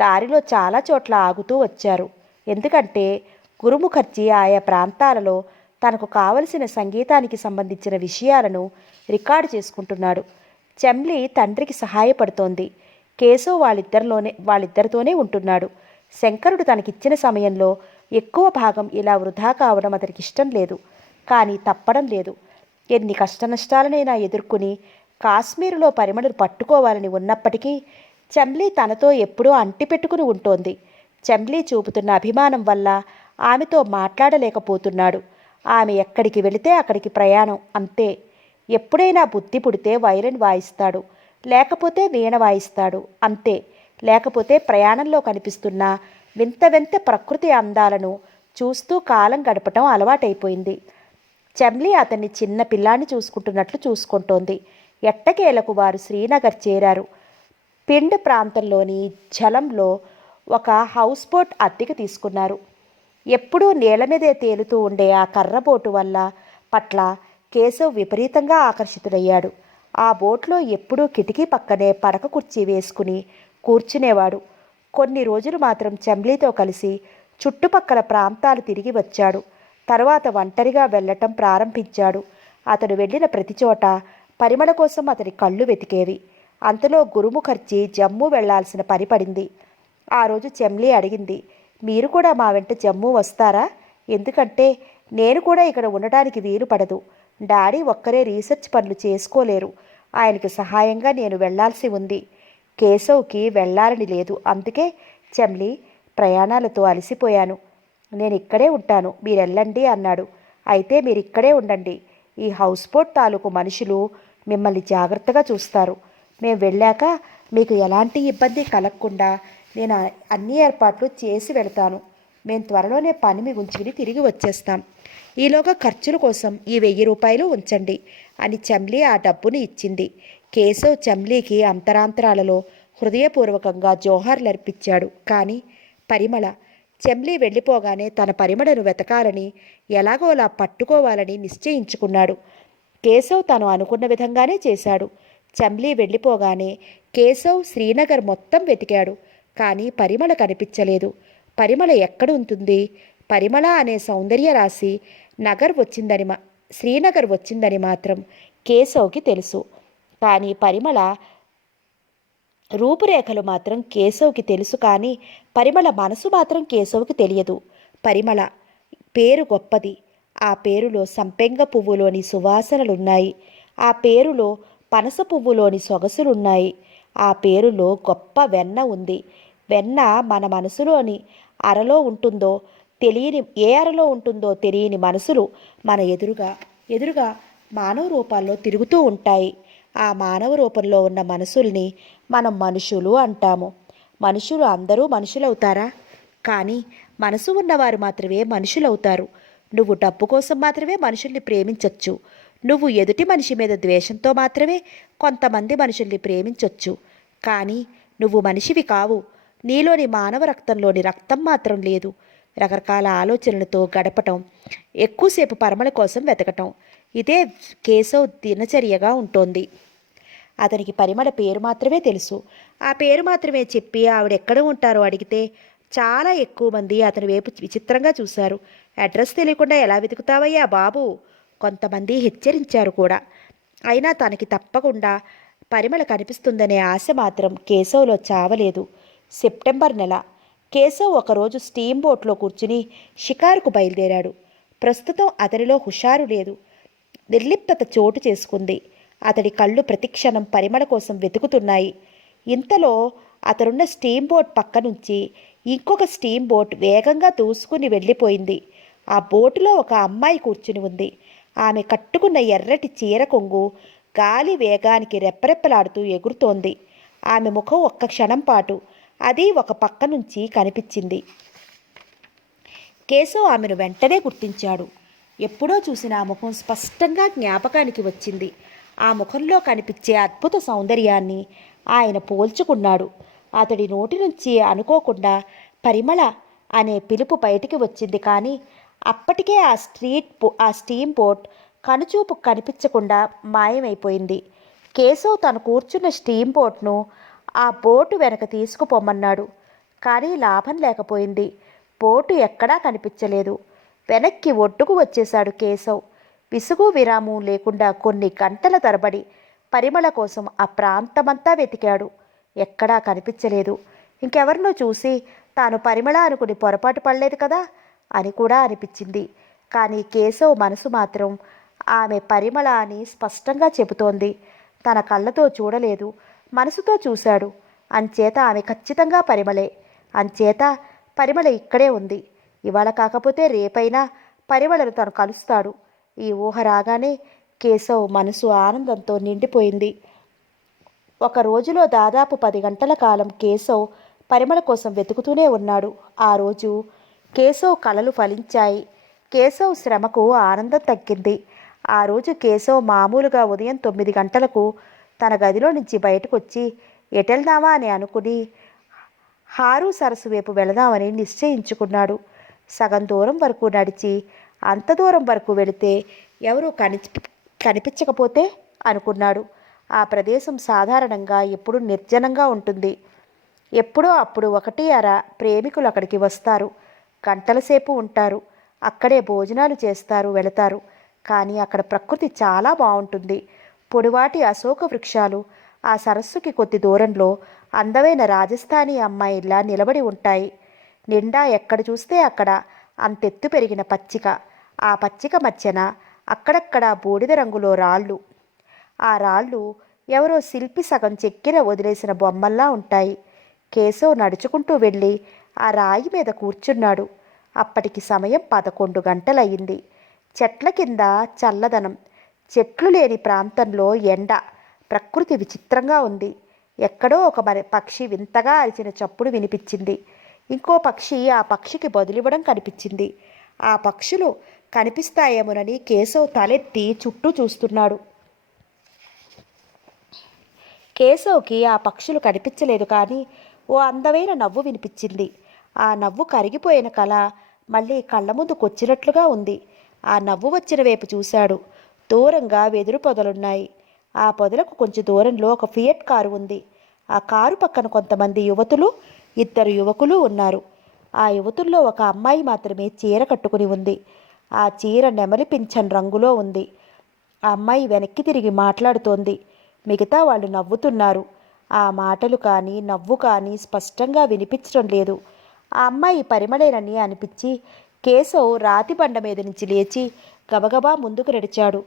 దారిలో చాలా చోట్ల ఆగుతూ వచ్చారు. ఎందుకంటే గురుముఖర్జీ ఆయా ప్రాంతాలలో తనకు కావలసిన సంగీతానికి సంబంధించిన విషయాలను రికార్డు చేసుకుంటున్నాడు. చమ్లీ తండ్రికి సహాయపడుతోంది. కేశవ్ వాళ్ళిద్దరితోనే ఉంటున్నాడు. శంకరుడు తనకిచ్చిన సమయంలో ఎక్కువ భాగం ఇలా వృధా కావడం అతనికి ఇష్టం లేదు. కానీ తప్పడం లేదు. ఎన్ని కష్టనష్టాలనైనా ఎదుర్కొని కాశ్మీరులో పరిమళను పట్టుకోవాలని ఉన్నప్పటికీ చమ్లీ తనతో ఎప్పుడూ అంటిపెట్టుకుని ఉంటోంది. చమ్లీ చూపుతున్న అభిమానం వల్ల ఆమెతో మాట్లాడలేకపోతున్నాడు. ఆమె ఎక్కడికి వెళితే అక్కడికి ప్రయాణం అంతే. ఎప్పుడైనా బుద్ధి పుడితే వైరన్ వాయిస్తాడు, లేకపోతే వీణ వాయిస్తాడు అంతే. లేకపోతే ప్రయాణంలో కనిపిస్తున్న వింత వింత ప్రకృతి అందాలను చూస్తూ కాలం గడపటం అలవాటైపోయింది. చమ్లీ అతన్ని చిన్న పిల్లాన్ని చూసుకుంటున్నట్లు చూసుకుంటోంది. ఎట్టకేలకు వారు శ్రీనగర్ చేరారు. పిండ్ ప్రాంతంలోని జలంలో ఒక హౌస్ బోట్ అద్దెకు తీసుకున్నారు. ఎప్పుడూ నీళ్ల మీదే తేలుతూ ఉండే ఆ కర్రబోటు పట్ల కేశవ్ విపరీతంగా ఆకర్షితుడయ్యాడు. ఆ బోట్లో ఎప్పుడూ కిటికీ పక్కనే పడక కుర్చీ వేసుకుని కూర్చునేవాడు. కొన్ని రోజులు మాత్రం చమ్లీతో కలిసి చుట్టుపక్కల ప్రాంతాలు తిరిగి వచ్చాడు. తరువాత ఒంటరిగా వెళ్ళటం ప్రారంభించాడు. అతడు వెళ్ళిన ప్రతి చోట పరిమళ కోసం అతని కళ్ళు వెతికేవి. అంతలో గురుముఖర్జీ జమ్మూ వెళ్లాల్సిన పని పడింది. ఆ రోజు చెమ్లీ అడిగింది, మీరు కూడా మా వెంట జమ్మూ వస్తారా? ఎందుకంటే నేను కూడా ఇక్కడ ఉండడానికి వీలు పడదు. డాడీ ఒక్కరే రీసెర్చ్ పనులు చేసుకోలేరు. ఆయనకి సహాయంగా నేను వెళ్లాల్సి ఉంది. కేశవ్కి వెళ్ళాలని లేదు. అందుకే చెమ్లీ, ప్రయాణాలతో అలసిపోయాను. నేను ఇక్కడే ఉంటాను, మీరెళ్ళండి అన్నాడు. అయితే మీరిక్కడే ఉండండి. ఈ హౌస్ బోట్ తాలూకు మనుషులు మిమ్మల్ని జాగ్రత్తగా చూస్తారు. మేము వెళ్ళాక మీకు ఎలాంటి ఇబ్బంది కలగకుండా నేను అన్ని ఏర్పాట్లు చేసి వెళతాను. మేము త్వరలోనే పని ముగించుకుని తిరిగి వచ్చేస్తాం. ఈలోగా ఖర్చుల కోసం ఈ 1000 రూపాయలు ఉంచండి అని చెమ్లీ ఆ డబ్బుని ఇచ్చింది. కేశవ్ చెమ్లీకి అంతరాంతరాలలో హృదయపూర్వకంగా జోహార్లర్పించాడు. కానీ పరిమళ చెమ్లీ వెళ్ళిపోగానే తన పరిమళను వెతకాలని, ఎలాగోలా పట్టుకోవాలని నిశ్చయించుకున్నాడు. కేశవ్ తను అనుకున్న విధంగానే చేశాడు. చెమ్లీ వెళ్ళిపోగానే కేశవ్ శ్రీనగర్ మొత్తం వెతికాడు. కానీ పరిమళ కనిపించలేదు. పరిమళ ఎక్కడుంటుంది? పరిమళ అనే సౌందర్య రాశి శ్రీనగర్ వచ్చిందని మాత్రం కేశవ్కి తెలుసు. కానీ పరిమళ రూపురేఖలు మాత్రం కేశవ్కి తెలుసు. కానీ పరిమళ మనసు మాత్రం కేశవ్కి తెలియదు. పరిమళ పేరు గొప్పది. ఆ పేరులో సంపెంగ పువ్వులోని సువాసనలున్నాయి. ఆ పేరులో పనస పువ్వులోని సొగసులున్నాయి. ఆ పేరులో గొప్ప వెన్న ఉంది. వెన్న మన మనసులోని అరలో ఉంటుందో తెలియని, ఏ అరలో ఉంటుందో తెలియని మనసులు మన ఎదురుగా మానవ రూపాల్లో తిరుగుతూ ఉంటాయి. ఆ మానవ రూపంలో ఉన్న మనసుల్ని మనం మనుషులు అంటాము. మనుషులు అందరూ మనుషులవుతారా? కానీ మనసు ఉన్నవారు మాత్రమే మనుషులవుతారు. నువ్వు డబ్బు కోసం మాత్రమే మనుషుల్ని ప్రేమించవచ్చు. నువ్వు ఎదుటి మనిషి మీద ద్వేషంతో మాత్రమే కొంతమంది మనుషుల్ని ప్రేమించవచ్చు. కానీ నువ్వు మనిషివి కావు. నీలోని మానవ రక్తంలోని రక్తం మాత్రం లేదు. రకరకాల ఆలోచనలతో గడపటం, ఎక్కువసేపు పరిమళ కోసం వెతకటం, ఇదే కేశవ్ దినచర్యగా ఉంటోంది. అతనికి పరిమళ పేరు మాత్రమే తెలుసు. ఆ పేరు మాత్రమే చెప్పి ఆవిడెక్కడ ఉంటారో అడిగితే చాలా ఎక్కువ మంది అతని వైపు విచిత్రంగా చూశారు. అడ్రస్ తెలియకుండా ఎలా వెతుకుతావయ్యా బాబు? కొంతమంది హెచ్చరించారు కూడా. అయినా తనకి తప్పకుండా పరిమళ కనిపిస్తుందనే ఆశ మాత్రం కేశవ్లో చావలేదు. సెప్టెంబర్ నెల. కేశవ్ ఒకరోజు స్టీమ్ బోట్లో కూర్చుని షికారుకు బయలుదేరాడు. ప్రస్తుతం అతనిలో హుషారు లేదు. నిర్లిప్తత చోటు చేసుకుంది. అతడి కళ్ళు ప్రతిక్షణం పరిమళ కోసం వెతుకుతున్నాయి. ఇంతలో అతనున్న స్టీమ్ బోట్ పక్క నుంచి ఇంకొక స్టీమ్ బోట్ వేగంగా దూసుకుని వెళ్ళిపోయింది. ఆ బోటులో ఒక అమ్మాయి కూర్చుని ఉంది. ఆమె కట్టుకున్న ఎర్రటి చీర కొంగు గాలి వేగానికి రెప్పరెప్పలాడుతూ ఎగురుతోంది. ఆమె ముఖం ఒక్క క్షణం పాటు అది ఒక పక్క నుంచి కనిపించింది. కేశవ్ ఆమెను వెంటనే గుర్తించాడు. ఎప్పుడో చూసిన ఆ ముఖం స్పష్టంగా జ్ఞాపకానికి వచ్చింది. ఆ ముఖంలో కనిపించే అద్భుత సౌందర్యాన్ని ఆయన పోల్చుకున్నాడు. అతడి నోటి నుంచి అనుకోకుండా పరిమళ అనే పిలుపు బయటికి వచ్చింది. కానీ అప్పటికే ఆ స్టీమ్ బోట్ కనుచూపు కనిపించకుండా మాయమైపోయింది. కేశవ్ తను కూర్చున్న స్టీమ్ బోట్ను ఆ బోటు వెనక తీసుకుపోమన్నాడు. కానీ లాభం లేకపోయింది. బోటు ఎక్కడా కనిపించలేదు. వెనక్కి ఒడ్డుకు వచ్చేశాడు కేశవ్. విసుగు విరాము లేకుండా కొన్ని గంటల తరబడి పరిమళ కోసం ఆ ప్రాంతమంతా వెతికాడు. ఎక్కడా కనిపించలేదు. ఇంకెవరినో చూసి తాను పరిమళ అనుకుని పొరపాటు పడలేదు కదా అని కూడా అనిపించింది. కానీ కేశవ్ మనసు మాత్రం ఆమె పరిమళ అని స్పష్టంగా చెబుతోంది. తన కళ్ళతో చూడలేదు, మనసుతో చూశాడు. అంచేత ఆమె ఖచ్చితంగా పరిమళే. అంచేత పరిమళ ఇక్కడే ఉంది. ఇవాళ కాకపోతే రేపైనా పరిమళను తను కలుస్తాడు. ఈ ఊహ రాగానే కేశవ్ మనసు ఆనందంతో నిండిపోయింది. ఒక రోజులో దాదాపు 10 గంటల కాలం కేశవ్ పరిమళ కోసం వెతుకుతూనే ఉన్నాడు. ఆ రోజు కేశవ్ కలలు ఫలించాయి. కేశవ్ శ్రమకు ఆనందం తగ్గింది. ఆ రోజు కేశవ్ మామూలుగా ఉదయం 9 గంటలకు తన గదిలో నుంచి బయటకు వచ్చి ఎటెళ్దామా అని అనుకుని హారు సరస్సు వైపు వెళదామని నిశ్చయించుకున్నాడు. సగం దూరం వరకు నడిచి అంత దూరం వరకు వెళితే ఎవరూ కనిపించకపోతే అనుకున్నాడు. ఆ ప్రదేశం సాధారణంగా ఎప్పుడూ నిర్జనంగా ఉంటుంది. ఎప్పుడో అప్పుడు 1 అర ప్రేమికులు అక్కడికి వస్తారు. గంటల సేపు ఉంటారు. అక్కడే భోజనాలు చేస్తారు, వెళతారు. కానీ అక్కడ ప్రకృతి చాలా బాగుంటుంది. పొడివాటి అశోక వృక్షాలు ఆ సరస్సుకి కొద్ది దూరంలో అందమైన రాజస్థానీ అమ్మాయిలా నిలబడి ఉంటాయి. నిండా ఎక్కడ చూస్తే అక్కడ అంతెత్తు పెరిగిన పచ్చిక. ఆ పచ్చిక మధ్యన అక్కడక్కడ బూడిద రంగులో రాళ్ళు. ఆ రాళ్ళు ఎవరో శిల్పి సగం చెక్కిన వదిలేసిన బొమ్మల్లా ఉంటాయి. కేశవ్ నడుచుకుంటూ వెళ్ళి ఆ రాయి మీద కూర్చున్నాడు. అప్పటికి సమయం 11 గంటలయ్యింది. చెట్ల కింద చల్లదనం, చెట్లు లేని ప్రాంతంలో ఎండ. ప్రకృతి విచిత్రంగా ఉంది. ఎక్కడో ఒక పక్షి వింతగా అరిచిన చప్పుడు వినిపించింది. ఇంకో పక్షి ఆ పక్షికి బదులివ్వడం కనిపించింది. ఆ పక్షులు కనిపిస్తాయేమోనని కేశవ్ తలెత్తి చుట్టూ చూస్తున్నాడు. కేశవ్కి ఆ పక్షులు కనిపించలేదు, కానీ ఓ అందమైన నవ్వు వినిపించింది. ఆ నవ్వు కరిగిపోయిన కళ మళ్ళీ కళ్ళ ముందుకొచ్చినట్లుగా ఉంది. ఆ నవ్వు వచ్చిన వైపు చూశాడు. దూరంగా వెదురు పొదలున్నాయి. ఆ పొదలకు కొంచెం దూరంలో ఒక ఫియట్ కారు ఉంది. ఆ కారు పక్కన కొంతమంది యువతులు, 2 యువకులు ఉన్నారు. ఆ యువతుల్లో ఒక అమ్మాయి మాత్రమే చీర కట్టుకుని ఉంది. ఆ చీర నెమలి పింఛన్ రంగులో ఉంది. ఆ అమ్మాయి వెనక్కి తిరిగి మాట్లాడుతోంది. మిగతా వాళ్ళు నవ్వుతున్నారు. ఆ మాటలు కానీ నవ్వు కానీ స్పష్టంగా వినిపించడం లేదు. ఆ అమ్మాయి పరిమళేనని అనిపించి కేశవ్ రాతి బండ మీద నుంచి లేచి గబగబా ముందుకు నడిచాడు.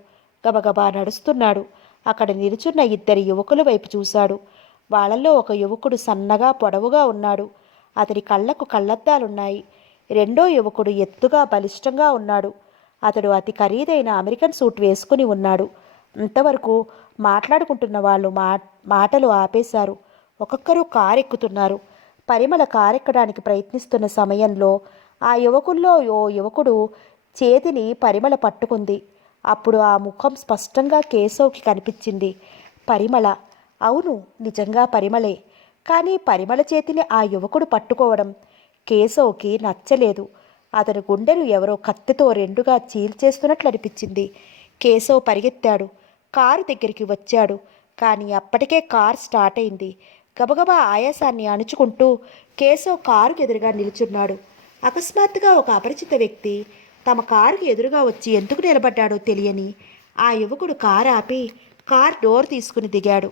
గబగబా నడుస్తున్నాడు. అక్కడ నిలుచున్న 2 యువకుల వైపు చూశాడు. వాళ్ళల్లో ఒక యువకుడు సన్నగా పొడవుగా ఉన్నాడు. అతని కళ్ళకు కళ్ళద్దాలున్నాయి. రెండో యువకుడు ఎత్తుగా బలిష్టంగా ఉన్నాడు. అతడు అతి ఖరీదైన అమెరికన్ సూట్ వేసుకుని ఉన్నాడు. ఇంతవరకు మాట్లాడుకుంటున్న వాళ్ళు మాటలు ఆపేశారు. ఒక్కొక్కరు కారెక్కుతున్నారు. పరిమళ కారెక్కడానికి ప్రయత్నిస్తున్న సమయంలో ఆ యువకుల్లో ఓ యువకుడు చేతిని పరిమళ పట్టుకుంది. అప్పుడు ఆ ముఖం స్పష్టంగా కేశవ్కి కనిపించింది. పరిమళ. అవును, నిజంగా పరిమళే. కానీ పరిమళ చేతిని ఆ యువకుడు పట్టుకోవడం కేశవ్కి నచ్చలేదు. అతని గుండెలు ఎవరో కత్తితో రెండుగా చీల్చేస్తున్నట్లు అనిపించింది. కేశవ్ పరిగెత్తాడు. కారు దగ్గరికి వచ్చాడు. కానీ అప్పటికే కారు స్టార్ట్ అయింది. గబగబా ఆయాసాన్ని అణుచుకుంటూ కేశవ్ కారుకు ఎదురుగా నిల్చున్నాడు. అకస్మాత్తుగా ఒక అపరిచిత వ్యక్తి తమ కారుకి ఎదురుగా వచ్చి ఎందుకు నిలబడ్డాడో తెలియని ఆ యువకుడు కారు ఆపి కార్ డోర్ తీసుకుని దిగాడు.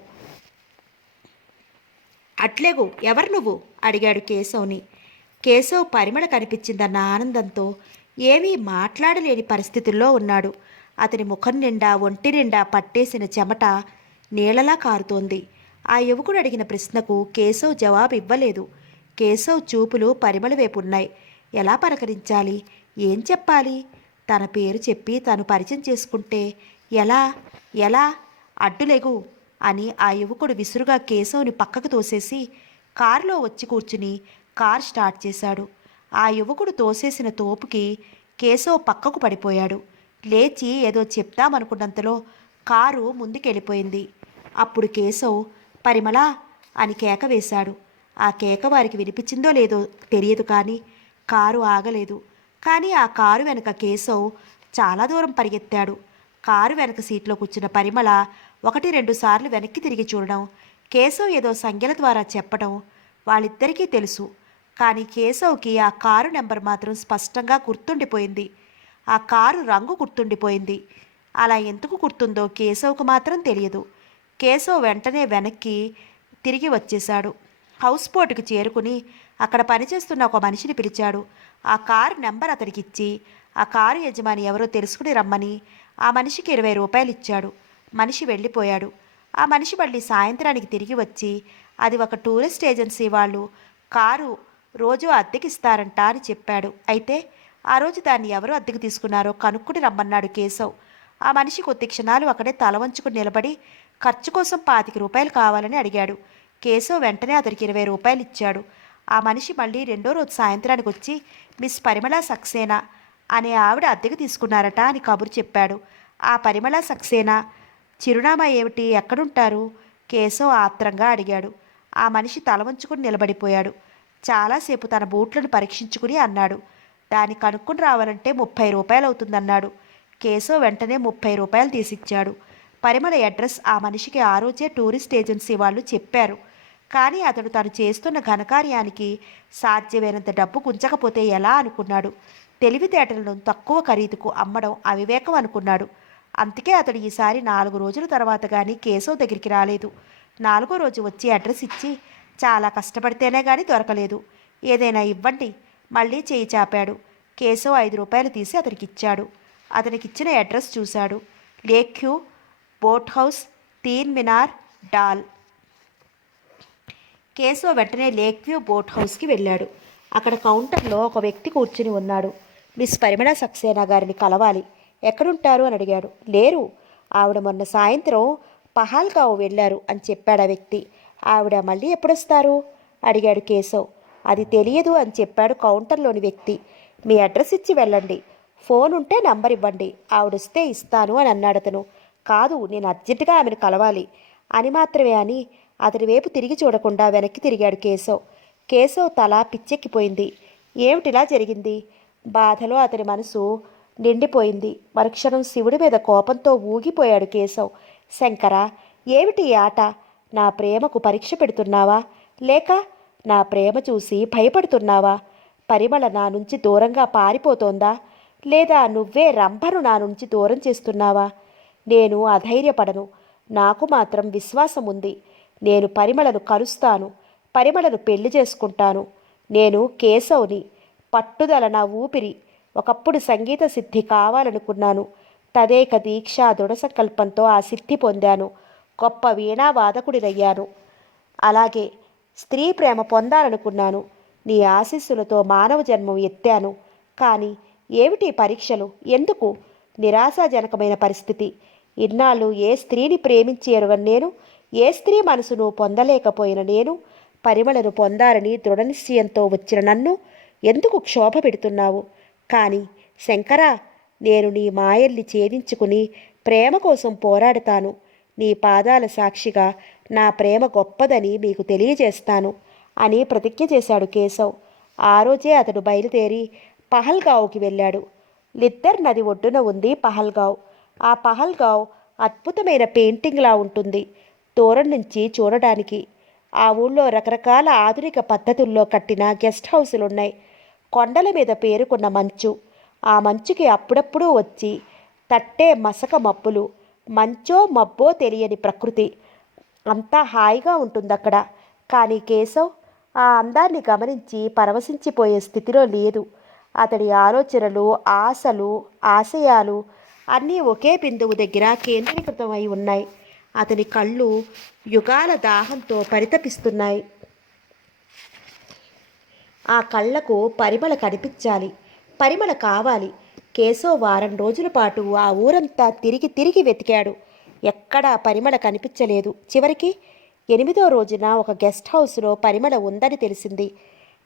అట్లేగు, ఎవరు నువ్వు? అడిగాడు కేశవ్ని. కేశవ్ పరిమళ కనిపించిందన్న ఆనందంతో ఏమీ మాట్లాడలేని పరిస్థితుల్లో ఉన్నాడు. అతని ముఖం నిండా ఒంటి నిండా పట్టేసిన చెమట నీళ్లలా కారుతోంది. ఆ యువకుడు అడిగిన ప్రశ్నకు కేశవ్ జవాబు ఇవ్వలేదు. కేశవ్ చూపులు పరిమళ వైపు ఉన్నాయి. ఎలా పలకరించాలి? ఏం చెప్పాలి? తన పేరు చెప్పి తను పరిచయం చేసుకుంటే ఎలా ఎలా అడ్డులేగు అని ఆ యువకుడు విసురుగా కేశవ్ని పక్కకు తోసేసి కారులో వచ్చి కూర్చుని కార్ స్టార్ట్ చేశాడు. ఆ యువకుడు తోసేసిన తోపుకి కేశవ్ పక్కకు పడిపోయాడు. లేచి ఏదో చెప్తామనుకున్నంతలో కారు ముందుకెళ్ళిపోయింది. అప్పుడు కేశవ్ పరిమళ అని కేక వేశాడు. ఆ కేక వారికి వినిపించిందో లేదో తెలియదు, కానీ కారు ఆగలేదు. కానీ ఆ కారు వెనక కేశవ్ చాలా దూరం పరిగెత్తాడు. కారు వెనక సీట్లో కూర్చున్న పరిమళ 1-2 సార్లు వెనక్కి తిరిగి చూడడం, కేశవ్ ఏదో సంజ్ఞల ద్వారా చెప్పడం వాళ్ళిద్దరికీ తెలుసు. కానీ కేశవ్కి ఆ కారు నెంబర్ మాత్రం స్పష్టంగా గుర్తుండిపోయింది. ఆ కారు రంగు గుర్తుండిపోయింది. అలా ఎందుకు గుర్తుందో కేశవ్కు మాత్రం తెలియదు. కేశవ్ వెంటనే వెనక్కి తిరిగి వచ్చేశాడు. హౌస్ బోటుకు చేరుకుని అక్కడ పనిచేస్తున్న ఒక మనిషిని పిలిచాడు. ఆ కారు నెంబర్ అతనికి ఇచ్చి ఆ కారు యజమాని ఎవరో తెలుసుకుని రమ్మని ఆ మనిషికి 20 రూపాయలు ఇచ్చాడు. మనిషి వెళ్ళిపోయాడు. ఆ మనిషి మళ్ళీ సాయంత్రానికి తిరిగి వచ్చి అది ఒక టూరిస్ట్ ఏజెన్సీ వాళ్ళు కారు రోజు అద్దెకిస్తారంట అని చెప్పాడు. అయితే ఆ రోజు దాన్ని ఎవరు అద్దెకు తీసుకున్నారో కనుక్కుని రమ్మన్నాడు కేశవ్. ఆ మనిషి కొద్ది క్షణాలు అక్కడే తల వంచుకుని నిలబడి ఖర్చు కోసం 25 రూపాయలు కావాలని అడిగాడు. కేశవ్ వెంటనే అతనికి 20 రూపాయలు ఇచ్చాడు. ఆ మనిషి మళ్ళీ రెండో రోజు సాయంత్రానికి వచ్చి మిస్ పరిమళ సక్సేనా అనే ఆవిడ అద్దెకు తీసుకున్నారట అని కబురు చెప్పాడు. ఆ పరిమళ సక్సేనా చిరునామా ఏమిటి? ఎక్కడుంటారు? కేశవ్ ఆత్రంగా అడిగాడు. ఆ మనిషి తల వంచుకుని నిలబడిపోయాడు. చాలాసేపు తన బూట్లను పరీక్షించుకుని అన్నాడు, దాన్ని కనుక్కుని రావాలంటే 30 రూపాయలు అవుతుందన్నాడు. కేశవ్ వెంటనే 30 రూపాయలు తీసిచ్చాడు. పరిమళ అడ్రస్ ఆ మనిషికి ఆ రోజే టూరిస్ట్ ఏజెన్సీ వాళ్ళు చెప్పారు. కానీ అతడు తను చేస్తున్న ఘనకార్యానికి సాధ్యమైనంత డబ్బు గుంచకపోతే ఎలా అనుకున్నాడు. తెలివితేటలను తక్కువ ఖరీదుకు అమ్మడం అవివేకం అనుకున్నాడు. అందుకే అతడు ఈసారి 4 రోజుల తర్వాత కానీ కేశవ్ దగ్గరికి రాలేదు. 4గో రోజు వచ్చి అడ్రస్ ఇచ్చి చాలా కష్టపడితేనే కానీ దొరకలేదు, ఏదైనా ఇవ్వండి మళ్ళీ చేయి చాపాడు. కేశవ్ 5 రూపాయలు తీసి అతనికి ఇచ్చాడు. అతనికిచ్చిన అడ్రస్ చూశాడు. లేక్యూ బోట్ హౌస్, తీన్ మినార్, డాల్. కేశవ్ వెంటనే లేక్ వ్యూ బోట్ హౌస్కి వెళ్ళాడు. అక్కడ కౌంటర్లో ఒక వ్యక్తి కూర్చుని ఉన్నాడు. మిస్ పరిమళ సక్సేనా గారిని కలవాలి, ఎక్కడుంటారు అని అడిగాడు. లేరు, ఆవిడ మొన్న సాయంత్రం పహాల్గావ్ వెళ్ళారు అని చెప్పాడు ఆ వ్యక్తి. ఆవిడ మళ్ళీ ఎప్పుడొస్తారు అడిగాడు కేశవ్. అది తెలియదు అని చెప్పాడు కౌంటర్లోని వ్యక్తి. మీ అడ్రస్ ఇచ్చి వెళ్ళండి, ఫోన్ ఉంటే నంబర్ ఇవ్వండి, ఆవిడొస్తే ఇస్తాను అని అన్నాడు అతను. కాదు, నేను అర్జెంటుగా ఆమెను కలవాలి అని మాత్రమే అని అతని వైపు తిరిగి చూడకుండా వెనక్కి తిరిగాడు కేశవ్. కేశవ్ తల పిచ్చెక్కిపోయింది. ఏమిటిలా జరిగింది? బాధలో అతని మనసు నిండిపోయింది. మరుక్షణం శివుడి మీద కోపంతో ఊగిపోయాడు కేశవ్. శంకర, ఏమిటి ఈ ఆట? నా ప్రేమకు పరీక్ష పెడుతున్నావా, లేక నా ప్రేమ చూసి భయపడుతున్నావా? పరిమళ నా నుంచి దూరంగా పారిపోతోందా, లేదా నువ్వే రంభను నా నుంచి దూరం చేస్తున్నావా? నేను అధైర్యపడను, నాకు మాత్రం విశ్వాసం ఉంది. నేను పరిమళను కలుస్తాను, పరిమళను పెళ్లి చేసుకుంటాను. నేను కేశవ్ని, పట్టుదల నా ఊపిరి. ఒకప్పుడు సంగీత సిద్ధి కావాలనుకున్నాను. తదేక దీక్ష దృఢ సంకల్పంతో ఆ సిద్ధి పొందాను. గొప్ప వీణావాదకుడినయ్యాను. అలాగే స్త్రీ ప్రేమ పొందాలనుకున్నాను. నీ ఆశీస్సులతో మానవ జన్మం ఎత్తాను. కానీ ఏమిటి పరీక్షలు? ఎందుకు? నిరాశాజనకమైన పరిస్థితి. ఇన్నాళ్ళు ఏ స్త్రీని ప్రేమించి ఎరుగని నేను, ఏ స్త్రీ మనసును పొందలేకపోయిన నేను, పరిమళను పొందాలని దృఢనిశ్చయంతో వచ్చిన నన్ను ఎందుకు క్షోభ పెడుతున్నావు? కానీ శంకరా, నేను నీ మాయల్ని ఛేదించుకుని ప్రేమ కోసం పోరాడతాను. నీ పాదాల సాక్షిగా నా ప్రేమ గొప్పదని మీకు తెలియజేస్తాను అని ప్రతిజ్ఞ చేశాడు కేశవ్. ఆ రోజే అతడు బయలుదేరి పహల్గావ్కి వెళ్ళాడు. లిద్దర్ నది ఒడ్డున ఉంది పహల్గావ్. ఆ పహల్గావ్ అద్భుతమైన పెయింటింగ్లా ఉంటుంది దూరం నుంచి చూడడానికి. ఆ ఊళ్ళో రకరకాల ఆధునిక పద్ధతుల్లో కట్టిన గెస్ట్ హౌసులున్నాయి. కొండల మీద పేరుకున్న మంచు, ఆ మంచుకి అప్పుడప్పుడు వచ్చి తట్టే మసక మబ్బులు, మంచో మబ్బో తెలియని ప్రకృతి, అంతా హాయిగా ఉంటుంది అక్కడ. కానీ కేశవ్ ఆ అందాన్ని గమనించి పరవశించిపోయే స్థితిలో లేదు. అతడి ఆలోచనలు, ఆశలు, ఆశయాలు అన్నీ ఒకే బిందువు దగ్గర కేంద్రీకృతమై ఉన్నాయి. అతని కళ్ళు యుగాల దాహంతో పరితపిస్తున్నాయి. ఆ కళ్ళకు పరిమళ కనిపించాలి, పరిమళ కావాలి. కేశవ్ వారం రోజుల పాటు ఆ ఊరంతా తిరిగి తిరిగి వెతికాడు. ఎక్కడా పరిమళ కనిపించలేదు. చివరికి 8వ రోజున ఒక గెస్ట్ హౌస్లో పరిమళ ఉందని తెలిసింది.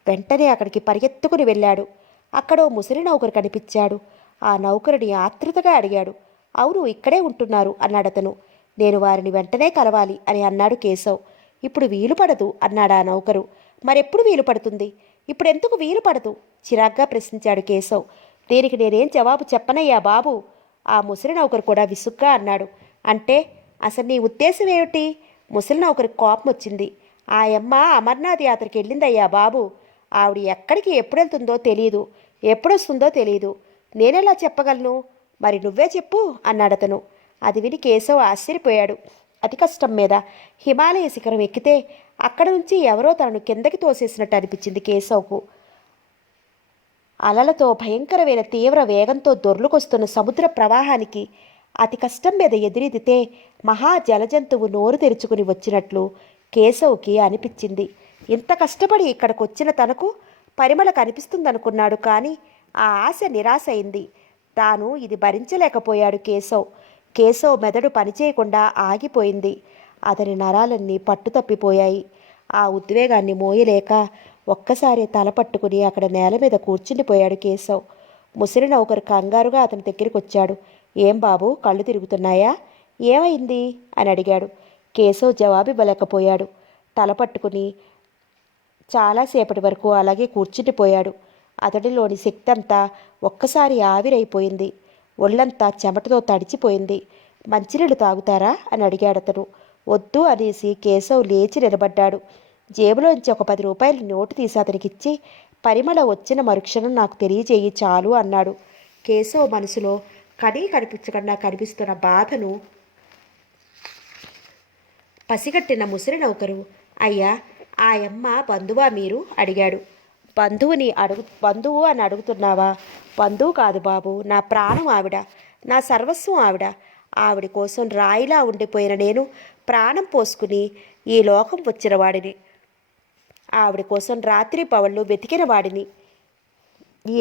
వెంటనే అక్కడికి పరిగెత్తుకుని వెళ్ళాడు. అక్కడ ఓ ముసలి నౌకరు కనిపించాడు. ఆ నౌకరుని ఆతృతగా అడిగాడు. అవును, ఇక్కడే ఉంటున్నారు అన్నాడతను. నేను వారిని వెంటనే కలవాలి అని అన్నాడు కేశవ్. ఇప్పుడు వీలు పడదు అన్నాడు ఆ నౌకరు. మరెప్పుడు వీలు పడుతుంది? ఇప్పుడెందుకు వీలు పడదు? చిరాగ్గా ప్రశ్నించాడు కేశవ్. దీనికి నేనేం జవాబు చెప్పనయ్యా బాబు? ఆ ముసలి నౌకరు కూడా విసుగ్గా అన్నాడు. అంటే అసలు నీ ఉద్దేశం ఏమిటి? ముసలి నౌకరికి కోపం వచ్చింది. ఆ యమ్మ అమర్నాథ్ యాత్రకి వెళ్ళిందయ్యా బాబు. ఆవిడ ఎక్కడికి ఎప్పుడెళ్తుందో తెలియదు, ఎప్పుడొస్తుందో తెలియదు. నేనెలా చెప్పగలను? మరి నువ్వే చెప్పు అన్నాడతను. అది విని కేశవ్ ఆశ్చర్యపోయాడు. అతి కష్టం మీద హిమాలయ శిఖరం ఎక్కితే అక్కడ నుంచి ఎవరో తనను కిందకి తోసేసినట్టు అనిపించింది కేశవ్కు. అలలతో భయంకరమైన తీవ్ర వేగంతో దొర్లుకొస్తున్న సముద్ర ప్రవాహానికి అతి కష్టం మీద ఎదురెదితే మహా జలజంతువు నోరు తెరుచుకుని వచ్చినట్లు కేశవ్కి అనిపించింది. ఇంత కష్టపడి ఇక్కడికొచ్చిన తనకు పరిమళ కనిపిస్తుందనుకున్నాడు. కానీ ఆ ఆశ నిరాశ అయింది. తాను ఇది భరించలేకపోయాడు కేశవ్. కేశవ్ మెదడు పనిచేయకుండా ఆగిపోయింది. అతని నరాలన్నీ పట్టుతప్పిపోయాయి. ఆ ఉద్వేగాన్ని మోయలేక ఒక్కసారి తల పట్టుకుని అక్కడ నేల మీద కూర్చుండిపోయాడు కేశవ్. ముసిరి నౌకరు కంగారుగా అతని దగ్గరికి వచ్చాడు. ఏం బాబు, కళ్ళు తిరుగుతున్నాయా? ఏమైంది అని అడిగాడు. కేశవ్ జవాబివ్వలేకపోయాడు. తల పట్టుకుని చాలాసేపటి వరకు అలాగే కూర్చుండిపోయాడు. అతడిలోని శక్తి అంతా ఒక్కసారి ఆవిరైపోయింది. ఒళ్ళంతా చెమటతో తడిచిపోయింది. మంచినీళ్ళు తాగుతారా అని అడిగాడతను. వద్దు అనేసి కేశవ్ లేచి నిలబడ్డాడు. జేబులోంచి ఒక 10 రూపాయల నోటు తీసి అతనికిచ్చి, పరిమళ వచ్చిన మరుక్షణం నాకు తెలియజేయి చాలు అన్నాడు. కేశవ్ మనసులో కనీ కనిపించకుండా కనిపిస్తున్న బాధను పసిగట్టిన ముసిరి నౌకరు, అయ్యా ఆయమ్మ బంధువా మీరు అడిగాడు. బంధువు అని అడుగుతున్నావా? బంధువు కాదు బాబు, నా ప్రాణం ఆవిడ, నా సర్వస్వం ఆవిడ. ఆవిడ కోసం రాయిలా ఉండిపోయిన నేను ప్రాణం పోసుకుని ఈ లోకం వచ్చిన వాడిని. ఆవిడ కోసం రాత్రి పవళ్ళు వెతికిన వాడిని.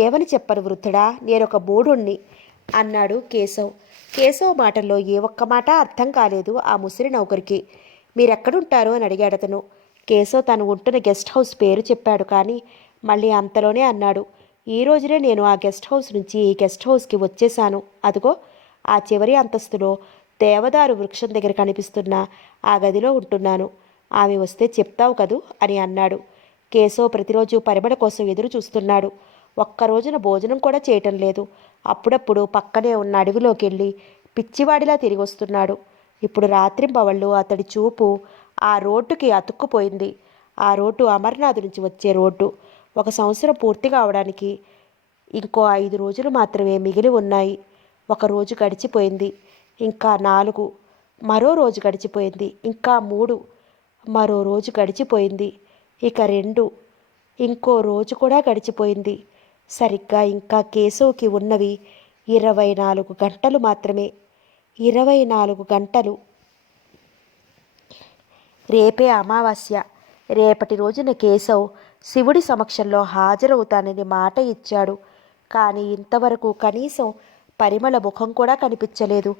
ఏమని చెప్పను వృద్ధుడా, నేనొక మూఢుణ్ణి అన్నాడు కేశవ్. కేశవ్ మాటల్లో ఏ ఒక్క మాట అర్థం కాలేదు ఆ ముసిరి నౌకరికి. మీరెక్కడుంటారు అని అడిగాడు అతను. కేశవ్ తను ఉంటున్న గెస్ట్ హౌస్ పేరు చెప్పాడు, కానీ మళ్ళీ అంతలోనే అన్నాడు, ఈ రోజునే నేను ఆ గెస్ట్ హౌస్ నుంచి ఈ గెస్ట్ హౌస్కి వచ్చేశాను. అదిగో ఆ చివరి అంతస్తులో దేవదారు వృక్షం దగ్గర కనిపిస్తున్న ఆ గదిలో ఉంటున్నాను. ఆమె వస్తే చెప్తావు కదూ అని అన్నాడు. కేశవ్ ప్రతిరోజు పరిమళ కోసం ఎదురు చూస్తున్నాడు. ఒక్కరోజున భోజనం కూడా చేయటం లేదు. అప్పుడప్పుడు పక్కనే ఉన్న అడవిలోకి వెళ్ళి పిచ్చివాడిలా తిరిగి వస్తున్నాడు. ఇప్పుడు రాత్రింబవళ్ళు అతడి చూపు ఆ రోడ్డుకి అతుక్కుపోయింది. ఆ రోడ్డు అమర్నాథ్ నుంచి వచ్చే రోడ్డు. 1 సంవత్సరం పూర్తి కావడానికి ఇంకో 5 రోజులు మాత్రమే మిగిలి ఉన్నాయి. 1 రోజు గడిచిపోయింది, ఇంకా 4. మరో రోజు గడిచిపోయింది, ఇంకా 3. మరో రోజు గడిచిపోయింది, ఇక 2. ఇంకో రోజు కూడా గడిచిపోయింది. సరిగ్గా ఇంకా కేశవ్కి ఉన్నవి 24 గంటలు మాత్రమే. 24 గంటలు. రేపే అమావాస్య. రేపటి రోజున కేశవ్ శివుడి సమక్షంలో హాజరవుతానని మాట ఇచ్చాడు. కానీ ఇంతవరకు కనీసం పరిమళ ముఖం కూడా కనిపించలేదు.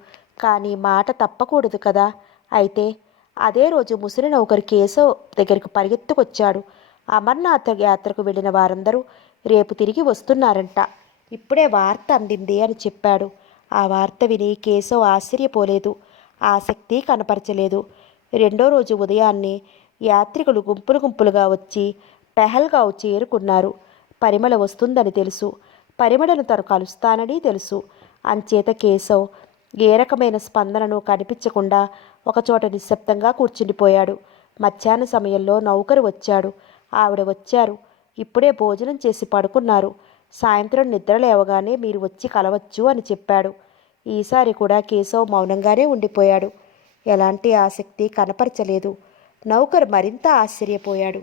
కానీ మాట తప్పకూడదు కదా. అయితే అదే రోజు ముసిరి నౌకరు కేశవ్ దగ్గరకు పరిగెత్తుకొచ్చాడు. అమర్నాథ్ యాత్రకు వెళ్ళిన వారందరూ రేపు తిరిగి వస్తున్నారంట. ఇప్పుడే వార్త అందింది అని చెప్పాడు. ఆ వార్త విని కేశవ్ ఆశ్చర్యపోలేదు, ఆసక్తి కనపరచలేదు. 2వ రోజు ఉదయాన్నే యాత్రికులు గుంపులు గుంపులుగా వచ్చి పెహల్గావ్ చేరుకున్నారు. పరిమళ వస్తుందని తెలుసు, పరిమళను తను కలుస్తానని తెలుసు. అంచేత కేశవ్ ఏ రకమైన స్పందనను కనిపించకుండా ఒకచోట నిశ్శబ్దంగా కూర్చుండిపోయాడు. మధ్యాహ్న సమయంలో నౌకరు వచ్చాడు. ఆవిడ వచ్చారు. ఇప్పుడే భోజనం చేసి పడుకున్నారు. సాయంత్రం నిద్ర లేవగానే మీరు వచ్చి కలవచ్చు అని చెప్పాడు. ఈసారి కూడా కేశవ్ మౌనంగానే ఉండిపోయాడు. ఎలాంటి ఆసక్తి కనపరచలేదు. నౌకరు మరింత ఆశ్చర్యపోయాడు.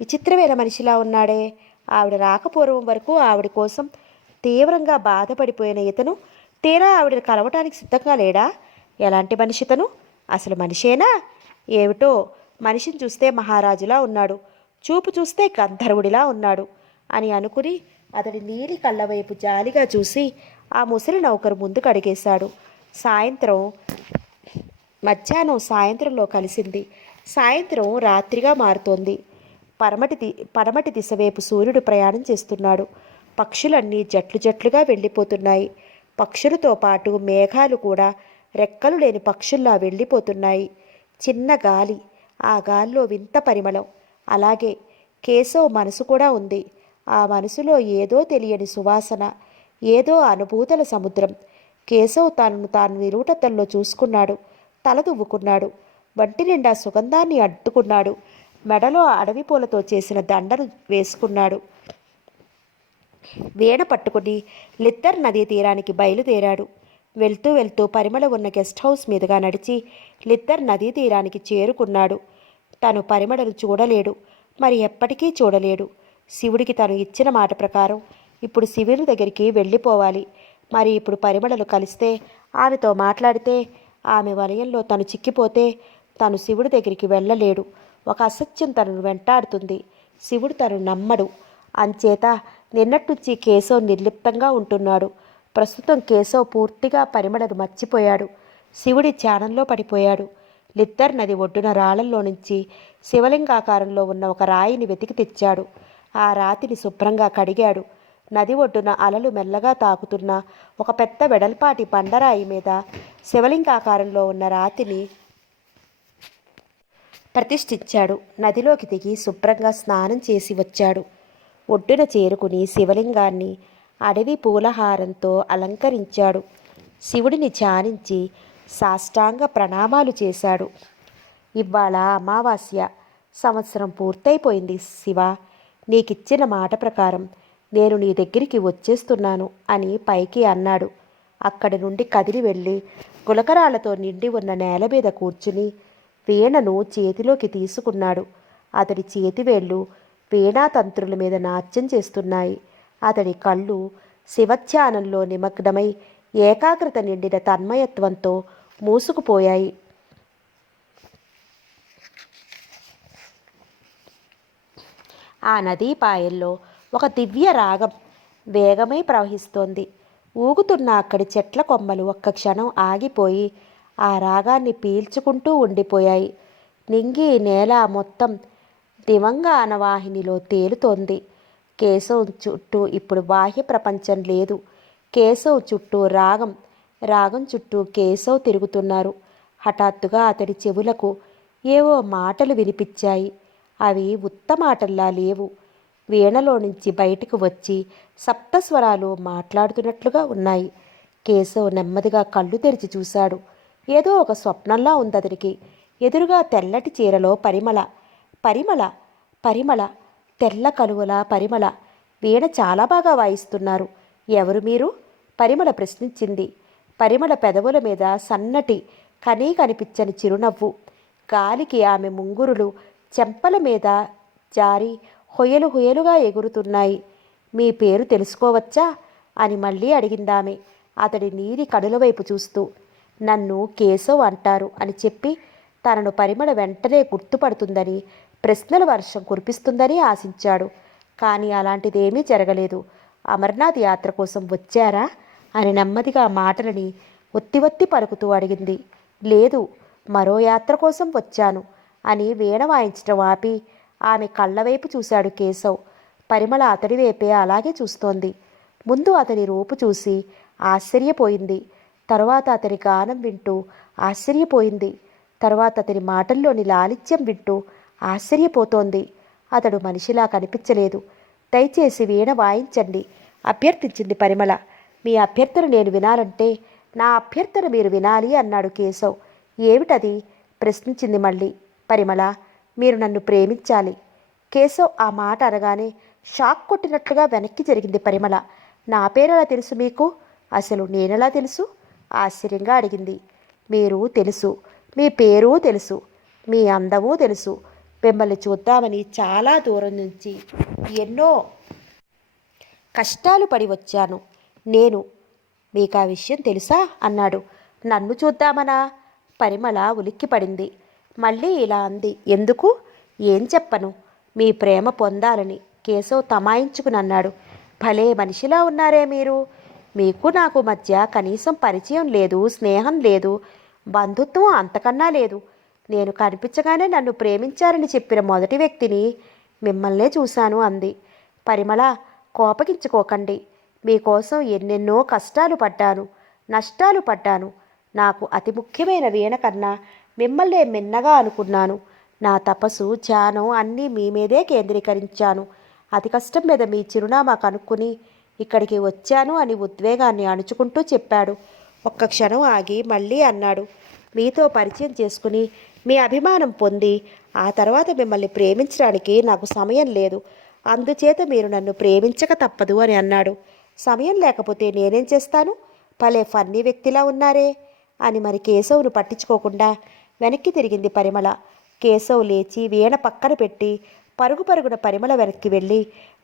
విచిత్రమైన మనిషిలా ఉన్నాడే. ఆవిడ రాకపూర్వం వరకు ఆవిడ కోసం తీవ్రంగా బాధపడిపోయిన ఇతను తీరా ఆవిడని కలవటానికి సిద్ధంగా లేడా? ఎలాంటి మనిషితను? అసలు మనిషేనా? ఏమిటో, మనిషిని చూస్తే మహారాజులా ఉన్నాడు, చూపు చూస్తే గంధర్వుడిలా ఉన్నాడు అని అనుకుని అతడి నీలి కళ్ళ వైపు జాలిగా చూసి ఆ ముసలి నౌకరు ముందుకు అడిగేశాడు. మధ్యాహ్నం సాయంత్రంలో కలిసింది. సాయంత్రం రాత్రిగా మారుతోంది. పడమటి దిశ వైపు సూర్యుడు ప్రయాణం చేస్తున్నాడు. పక్షులన్నీ జట్లు జట్లుగా వెళ్ళిపోతున్నాయి. పక్షులతో పాటు మేఘాలు కూడా రెక్కలు లేని పక్షుల్లా వెళ్ళిపోతున్నాయి. చిన్న గాలి, ఆ గాలిలో వింత పరిమళం. అలాగే కేశవ్ మనసు కూడా ఉంది. ఆ మనసులో ఏదో తెలియని సువాసన, ఏదో అనుభూతుల సముద్రం. కేశవ్ తాను నిలువుటద్దంలో చూసుకున్నాడు. తల దువ్వుకున్నాడు. వంటి నిండా సుగంధాన్ని అడ్డుకున్నాడు. మెడలో అడవి పూలతో చేసిన దండను వేసుకున్నాడు. వీణ పట్టుకుని లిద్దర్ నదీ తీరానికి బయలుదేరాడు. వెళ్తూ వెళ్తూ పరిమళ ఉన్న గెస్ట్ హౌస్ మీదుగా నడిచి లిద్దర్ నదీ తీరానికి చేరుకున్నాడు. తను పరిమళను చూడలేడు, మరి ఎప్పటికీ చూడలేడు. శివుడికి తను ఇచ్చిన మాట ప్రకారం ఇప్పుడు శివుని దగ్గరికి వెళ్ళిపోవాలి. మరి ఇప్పుడు పరిమళను కలిస్తే, ఆమెతో మాట్లాడితే, ఆమె వలయంలో తను చిక్కిపోతే తను శివుడి దగ్గరికి వెళ్ళలేడు. ఒక అసత్యం తనను వెంటాడుతుంది. శివుడు తను నమ్మడు. అంచేత నిన్నట్నుంచి కేశవ్ నిర్లిప్తంగా ఉంటున్నాడు. ప్రస్తుతం కేశవ్ పూర్తిగా పరిమళను మర్చిపోయాడు. శివుడి ధ్యానంలో పడిపోయాడు. లిద్దర్ నది ఒడ్డున రాళ్లలో నుంచి శివలింగాకారంలో ఉన్న ఒక రాయిని వెతికి తెచ్చాడు. ఆ రాతిని శుభ్రంగా కడిగాడు. నది ఒడ్డున అలలు మెల్లగా తాకుతున్న ఒక పెద్ద వెడల్పాటి బండరాయి మీద శివలింగాకారంలో ఉన్న రాతిని ప్రతిష్ఠించాడు. నదిలోకి దిగి శుభ్రంగా స్నానం చేసి వచ్చాడు. ఒడ్డున చేరుకుని శివలింగాన్ని అడవి పూలహారంతో అలంకరించాడు. శివుడిని ధ్యానించి సాష్టాంగ ప్రణామాలు చేశాడు. ఇవాళ అమావాస్య. సంవత్సరం పూర్తయిపోయింది శివ. నీకిచ్చిన మాట ప్రకారం నేను నీ దగ్గరికి వచ్చేస్తున్నాను అని పైకి అన్నాడు. అక్కడి నుండి కదిలి వెళ్ళి గులకరాళ్లతో నిండి ఉన్న నేల మీద కూర్చుని వీణను చేతిలోకి తీసుకున్నాడు. అతడి చేతివేళ్లు వీణాతంత్రుల మీద నాట్యం చేస్తున్నాయి. అతడి కళ్ళు శివధ్యానంలో నిమగ్నమై ఏకాగ్రత నిండిన తన్మయత్వంతో మూసుకుపోయాయి. ఆ నదీ పాయల్లో ఒక దివ్య రాగం వేగమై ప్రవహిస్తోంది. ఊగుతున్న అక్కడి చెట్ల కొమ్మలు ఒక్క క్షణం ఆగిపోయి ఆ రాగాన్ని పీల్చుకుంటూ ఉండిపోయాయి. నింగి నేల మొత్తం దివంగాన వాహినిలో తేలుతోంది. కేశవ్ చుట్టూ ఇప్పుడు బాహ్య ప్రపంచం లేదు. కేశవ్ చుట్టూ రాగం, రాగం చుట్టూ కేశవ్ తిరుగుతున్నారు. హఠాత్తుగా అతడి చెవులకు ఏవో మాటలు వినిపించాయి. అవి ఉత్తమాటల్లా లేవు. వీణలో నుంచి బయటకు వచ్చి సప్తస్వరాలు మాట్లాడుతున్నట్లుగా ఉన్నాయి. కేశవ్ నెమ్మదిగా కళ్ళు తెరిచి చూశాడు. ఏదో ఒక స్వప్నంలా ఉంది అతనికి. ఎదురుగా తెల్లటి చీరలో పరిమళ, పరిమళ, పరిమళ, తెల్ల కలువల పరిమళ. వీణ చాలా బాగా వాయిస్తున్నారు. ఎవరు మీరు? పరిమళ ప్రశ్నించింది. పరిమళ పెదవుల మీద సన్నటి కనీ కనిపించని చిరునవ్వు. గాలికి ఆమె ముంగురులు చెంపల మీద జారి హొయలు హొయలుగా ఎగురుతున్నాయి. మీ పేరు తెలుసుకోవచ్చా అని మళ్ళీ అడిగిందామె అతడి నీలి కనుల వైపు చూస్తూ. నన్ను కేశవ్ అంటారు అని చెప్పి తనను పరిమళ వెంటనే గుర్తుపడుతుందని, ప్రశ్నల వర్షం కురిపిస్తుందని ఆశించాడు. కానీ అలాంటిదేమీ జరగలేదు. అమర్నాథ్ యాత్ర కోసం వచ్చారా అని నెమ్మదిగా మాటలని ఒత్తి ఒత్తి పలుకుతూ అడిగింది. లేదు, మరో యాత్ర కోసం వచ్చాను అని వీణ వాయించడం ఆపి ఆమె కళ్ళవైపు చూశాడు కేశవ్. పరిమళ అతడి వైపే అలాగే చూస్తోంది. ముందు అతని రూపు చూసి ఆశ్చర్యపోయింది. తరువాత అతని గానం వింటూ ఆశ్చర్యపోయింది. తరువాత అతని మాటల్లోని లాలిత్యం వింటూ ఆశ్చర్యపోతోంది. అతడు మనిషిలా కనిపించలేదు. దయచేసి వీణ వాయించండి అభ్యర్థించింది పరిమళ. మీ అభ్యర్థన నేను వినాలంటే నా అభ్యర్థన మీరు వినాలి అన్నాడు కేశవ్. ఏమిటది ప్రశ్నించింది మళ్ళీ పరిమళ. మీరు నన్ను ప్రేమించాలి. కేశవ్ ఆ మాట అనగానే షాక్ కొట్టినట్లుగా వెనక్కి జరిగింది పరిమళ. నా పేరెలా తెలుసు మీకు? అసలు నేనెలా తెలుసు? ఆశ్చర్యంగా అడిగింది. మీరు తెలుసు, మీ పేరు తెలుసు, మీ అందమూ తెలుసు. మిమ్మల్ని చూద్దామని చాలా దూరం నుంచి ఎన్నో కష్టాలు పడి వచ్చాను నేను. మీకు ఆ విషయం తెలుసా అన్నాడు. నన్ను చూద్దామనా? పరిమళ ఉలిక్కిపడింది. మళ్ళీ ఇలా అంది. ఎందుకు? ఏం చెప్పను? మీ ప్రేమ పొందాలని కేశవ్ తమాయించుకుని అన్నాడు. భలే మనిషిలా ఉన్నారే మీరు. మీకు నాకు మధ్య కనీసం పరిచయం లేదు, స్నేహం లేదు, బంధుత్వం అంతకన్నా లేదు. నేను కనిపించగానే నన్ను ప్రేమించారని చెప్పిన మొదటి వ్యక్తిని మిమ్మల్నే చూశాను అంది. పరిమళ, కోపగించుకోకండి. మీకోసం ఎన్నెన్నో కష్టాలు పడ్డాను, నష్టాలు పడ్డాను. నాకు అతి ముఖ్యమైన వీణ కన్నా మిమ్మల్నే మిన్నగా అనుకున్నాను. నా తపస్సు, ధ్యానం అన్నీ మీ మీదే కేంద్రీకరించాను. అతి కష్టం మీద మీ చిరునామా కనుక్కుని ఇక్కడికి వచ్చాను అని ఉద్వేగాన్ని అణుచుకుంటూ చెప్పాడు. ఒక్క క్షణం ఆగి మళ్ళీ అన్నాడు. మీతో పరిచయం చేసుకుని మీ అభిమానం పొంది ఆ తర్వాత మిమ్మల్ని ప్రేమించడానికి నాకు సమయం లేదు. అందుచేత మీరు నన్ను ప్రేమించక తప్పదు అని అన్నాడు. సమయం లేకపోతే నేనేం చేస్తాను? భలే ఫన్నీ వ్యక్తిలా ఉన్నారే అని మరి కేశవును పట్టించుకోకుండా వెనక్కి తిరిగింది పరిమళ. కేశవ్ లేచి వీణ పక్కన పెట్టి పరుగు పరుగున పరిమళ వెనక్కి వెళ్ళి,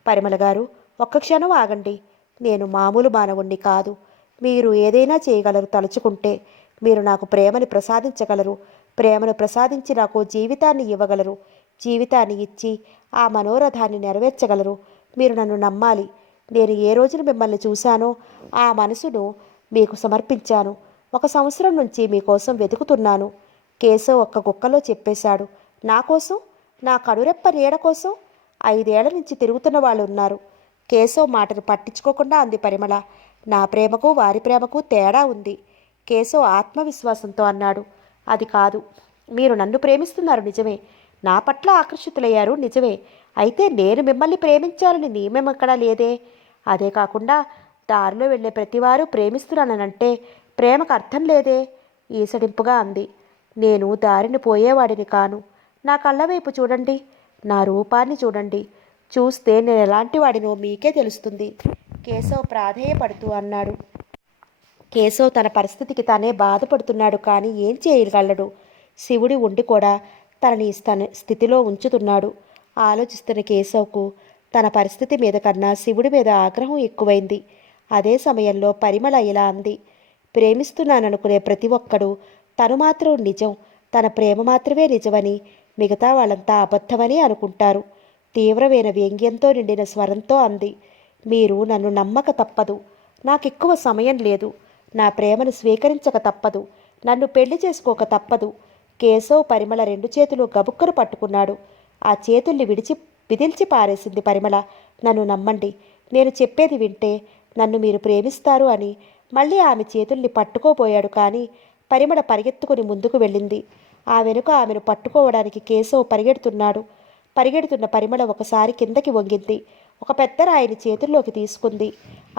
పరిమళ గారు, ఒక్క క్షణం ఆగండి. నేను మామూలు మానవుణ్ణి కాదు. మీరు ఏదైనా చేయగలరు తలుచుకుంటే. మీరు నాకు ప్రేమని ప్రసాదించగలరు. ప్రేమను ప్రసాదించి నాకు జీవితాన్ని ఇవ్వగలరు. జీవితాన్ని ఇచ్చి ఆ మనోరథాన్ని నెరవేర్చగలరు. మీరు నన్ను నమ్మాలి. నేను ఏ రోజున మిమ్మల్ని చూశానో ఆ మనసును మీకు సమర్పించాను. 1 సంవత్సరం నుంచి మీకోసం వెతుకుతున్నాను. కేశవ్ ఒక్క గుక్కలో చెప్పేశాడు. నా కోసం? నా కనురెప్ప నీడ కోసం? 5 ఏళ్ల నుంచి తిరుగుతున్న వాళ్ళు ఉన్నారు. కేశవ్ మాటను పట్టించుకోకుండా అంది పరిమళ. నా ప్రేమకు వారి ప్రేమకు తేడా ఉంది. కేశవ్ ఆత్మవిశ్వాసంతో అన్నాడు. అది కాదు. మీరు నన్ను ప్రేమిస్తున్నారు నిజమే. నా పట్ల ఆకర్షితులయ్యారు నిజమే. అయితే నేను మిమ్మల్ని ప్రేమించాలని నియమం లేదే. అదే కాకుండా దారిలో వెళ్ళే ప్రతివారు ప్రేమిస్తున్నానంటే ప్రేమకు అర్థం లేదే ఈసడింపుగా అంది. నేను దారిని పోయేవాడిని కాను. నా కళ్ళ వైపు చూడండి, నా రూపాన్ని చూడండి. చూస్తే నేను ఎలాంటి వాడినో మీకే తెలుస్తుంది. కేశవ్ ప్రాధేయపడుతూ అన్నాడు. కేశవ్ తన పరిస్థితికి తానే బాధపడుతున్నాడు, కానీ ఏం చేయగలడు? శివుడి ఉండి కూడా తనని తన స్థితిలో ఉంచుతున్నాడు. ఆలోచిస్తున్న కేశవ్కు తన పరిస్థితి మీద కన్నా శివుడి మీద ఆగ్రహం ఎక్కువైంది. అదే సమయంలో పరిమళ ఇలా అంది. ప్రేమిస్తున్నాననుకునే ప్రతి ఒక్కడు తను మాత్రం నిజం, తన ప్రేమ మాత్రమే నిజమని, మిగతా వాళ్ళంతా అబద్ధమని అనుకుంటారు. తీవ్రమైన వ్యంగ్యంతో నిండిన స్వరంతో అంది. మీరు నన్ను నమ్మక తప్పదు. నాకెక్కువ సమయం లేదు. నా ప్రేమను స్వీకరించక తప్పదు. నన్ను పెళ్లి చేసుకోక తప్పదు. కేశవ్ పరిమళ రెండు చేతులు గబుక్కను పట్టుకున్నాడు. ఆ చేతుల్ని విదిల్చి పారేసింది పరిమళ. నన్ను నమ్మండి. నేను చెప్పేది వింటే నన్ను మీరు ప్రేమిస్తారు అని మళ్ళీ ఆమె చేతుల్ని పట్టుకోబోయాడు. కానీ పరిమళ పరిగెత్తుకుని ముందుకు వెళ్ళింది. ఆ వెనుక ఆమెను పట్టుకోవడానికి కేశవ్ పరిగెడుతున్న పరిమళ ఒకసారి కిందకి వంగింది. ఒక పెద్ద రాయిని చేతుల్లోకి తీసుకుంది.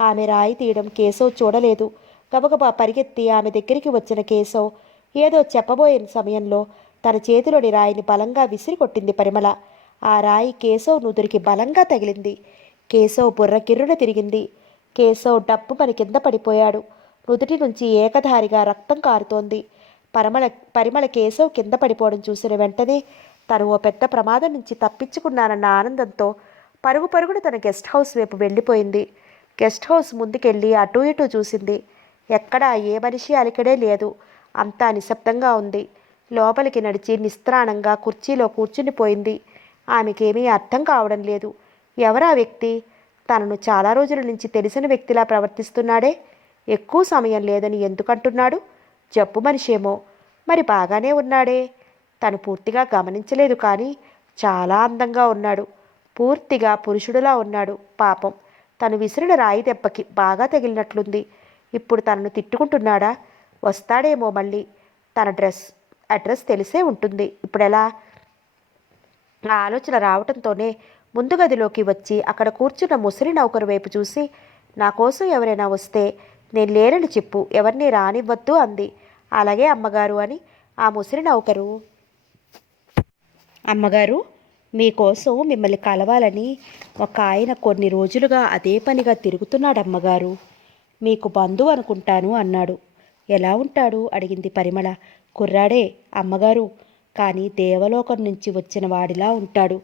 ఆమె రాయి తీయడం కేశవ్ చూడలేదు. గబగబా పరిగెత్తి ఆమె దగ్గరికి వచ్చిన కేశవ్ ఏదో చెప్పబోయిన సమయంలో తన చేతిలోని రాయిని బలంగా విసిరి కొట్టింది పరిమళ. ఆ రాయి కేశవ్ నుదురికి బలంగా తగిలింది. కేశవ్ బుర్ర కిర్రున తిరిగింది. కేశవ్ డప్పుమని కింద పడిపోయాడు. నుదుటి నుంచి ఏకధారిగా రక్తం కారుతోంది. పరిమళ కేశవ్ కింద పడిపోవడం చూసిన వెంటనే తను ఓ పెద్ద ప్రమాదం నుంచి తప్పించుకున్నానన్న ఆనందంతో పరుగున తన గెస్ట్ హౌస్ వైపు వెళ్ళిపోయింది. గెస్ట్ హౌస్ ముందుకెళ్ళి అటూ ఇటూ చూసింది. ఎక్కడా ఏ మనిషి అలికడే లేదు. అంతా నిశ్శబ్దంగా ఉంది. లోపలికి నడిచి నిస్త్రాణంగా కుర్చీలో కూర్చునిపోయింది. ఆమెకేమీ అర్థం కావడం లేదు. ఎవరా వ్యక్తి? తనను చాలా రోజుల నుంచి తెలిసిన వ్యక్తిలా ప్రవర్తిస్తున్నాడే. ఎక్కువ సమయం లేదని ఎందుకంటున్నాడు? జబ్బు మనిషేమో. మరి బాగానే ఉన్నాడే. తను పూర్తిగా గమనించలేదు, కానీ చాలా అందంగా ఉన్నాడు. పూర్తిగా పురుషుడిలా ఉన్నాడు. పాపం, తను విసిరిన రాయి దెబ్బకి బాగా తగిలినట్లుంది. ఇప్పుడు తనను తిట్టుకుంటున్నాడా? వస్తాడేమో మళ్ళీ. తన అడ్రస్ తెలిసే ఉంటుంది. ఇప్పుడెలా? ఆ ఆలోచన రావటంతోనే ముందు గదిలోకి వచ్చి అక్కడ కూర్చున్న ముసలి నౌకరు వైపు చూసి, నా కోసం ఎవరైనా వస్తే నేను లేనని చెప్పు, ఎవరిని రానివ్వద్దు అంది. అలాగే అమ్మగారు అని ఆ ముసలి నౌకరు, అమ్మగారు, మీకోసం మిమ్మల్ని కలవాలని ఒక ఆయన కొన్ని రోజులుగా అదే పనిగా తిరుగుతున్నాడమ్మగారు. మీకు బంధువు అనుకుంటాను అన్నాడు. ఎలా ఉంటాడు అడిగింది పరిమళ. కుర్రాడే అమ్మగారు, కానీ దేవలోకం నుంచి వచ్చిన వాడిలా ఉంటాడు.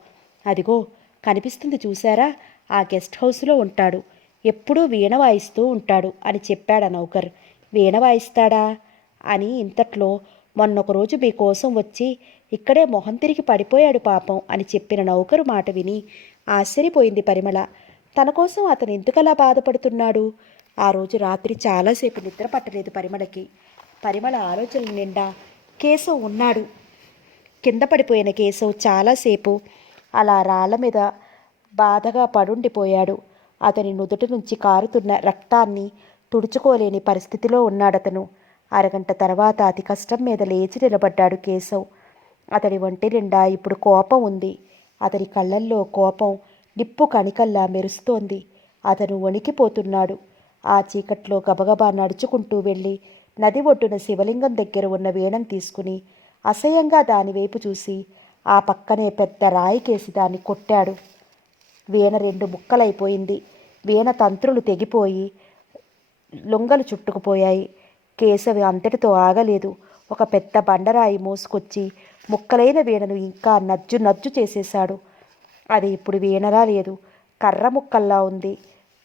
అదిగో కనిపిస్తుంది చూసారా, ఆ గెస్ట్ హౌస్లో ఉంటాడు. ఎప్పుడూ వీణ వాయిస్తూ ఉంటాడు అని చెప్పాడా నౌకర్. వీణ వాయిస్తాడా అని ఇంతట్లో మొన్నొక రోజు మీకోసం వచ్చి ఇక్కడే మొహం తిరిగి పడిపోయాడు పాపం అని చెప్పిన నౌకరు మాట విని ఆశ్చర్యపోయింది పరిమళ. తన కోసం అతను ఎందుకలా బాధపడుతున్నాడు? ఆ రోజు రాత్రి చాలాసేపు నిద్ర పట్టలేదు పరిమళకి. పరిమళ ఆలోచనల నిండా కేశవ్ ఉన్నాడు. కింద పడిపోయిన కేశవ్ చాలాసేపు అలా రాళ్ల మీద బాధగా పడుండిపోయాడు. అతని నుదుటి నుంచి కారుతున్న రక్తాన్ని తుడుచుకోలేని పరిస్థితిలో ఉన్నాడతను. అరగంట తర్వాత అతి కష్టం మీద లేచి నిలబడ్డాడు కేశవ్. అతడి ఒంటి నిండా ఇప్పుడు కోపం ఉంది. అతని కళ్ళల్లో కోపం నిప్పు కణికల్లా మెరుస్తోంది. అతను వణికిపోతున్నాడు. ఆ చీకట్లో గబగబా నడుచుకుంటూ వెళ్ళి నది ఒడ్డున శివలింగం దగ్గర ఉన్న వీణం తీసుకుని అసహ్యంగా దానివైపు చూసి ఆ పక్కనే పెద్ద రాయికేసి దాన్ని కొట్టాడు. వీణ రెండు ముక్కలైపోయింది. వీణ తంత్రులు తెగిపోయి లొంగలు చుట్టుకుపోయాయి. కేశవి అంతటితో ఆగలేదు. ఒక పెద్ద బండరాయి మోసుకొచ్చి ముక్కలైన వీణను ఇంకా నజ్జు చేసేశాడు. అది ఇప్పుడు వీణలా లేదు, కర్ర ముక్కల్లా ఉంది.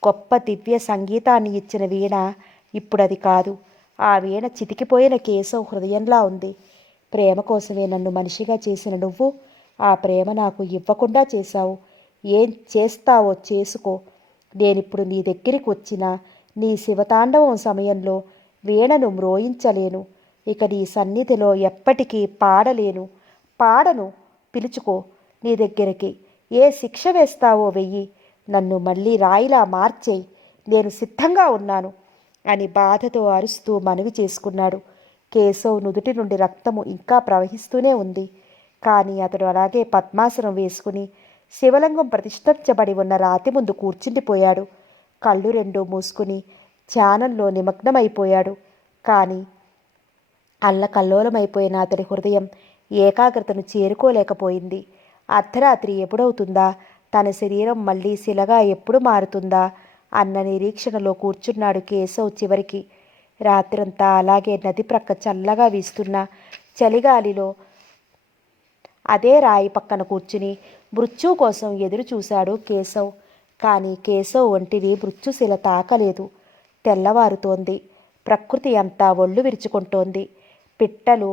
గొప్ప దివ్య సంగీతాన్ని ఇచ్చిన వీణ ఇప్పుడు అది కాదు. ఆ వీణ చితికిపోయిన కేశవ్ హృదయంలా ఉంది. ప్రేమ కోసమే నన్ను మనిషిగా చేసిన నువ్వు ఆ ప్రేమ నాకు ఇవ్వకుండా చేశావు. ఏం చేస్తావో చేసుకో. నేనిప్పుడు నీ దగ్గరికి వచ్చిన నీ శివతాండవం సమయంలో వీణను మ్రోయించలేను. ఇక నీ సన్నిధిలో ఎప్పటికీ పాడను. పిలుచుకో నీ దగ్గరికి. ఏ శిక్ష వేస్తావో వెయ్యి. నన్ను మళ్ళీ రాయిలా మార్చేయి. నేను సిద్ధంగా ఉన్నాను అని బాధతో అరుస్తూ మనవి చేసుకున్నాడు. కేశవ్ నుదుటి నుండి రక్తము ఇంకా ప్రవహిస్తూనే ఉంది. కానీ అతడు అలాగే పద్మాసనం వేసుకుని శివలింగం ప్రతిష్ఠించబడి ఉన్న రాతి ముందు కూర్చుండిపోయాడు. కళ్ళు రెండూ మూసుకుని ధ్యానంలో నిమగ్నమైపోయాడు. కానీ అల్లకల్లోలమైపోయిన అతడి హృదయం ఏకాగ్రతను చేరుకోలేకపోయింది. అర్ధరాత్రి ఎప్పుడవుతుందా, తన శరీరం మళ్ళీ శిలగా ఎప్పుడు మారుతుందా అన్న నిరీక్షణలో కూర్చున్నాడు కేశవ్. చివరికి రాత్రంతా అలాగే నది ప్రక్క చల్లగా వీస్తున్న చలిగాలిలో అదే రాయి పక్కన కూర్చుని మృత్యు కోసం ఎదురు చూశాడు కేశవ్. కానీ కేశవ్ ఒంటిని మృత్యుశిల తాకలేదు. తెల్లవారుతోంది. ప్రకృతి అంతా ఒళ్ళు విరుచుకుంటోంది. పిట్టలు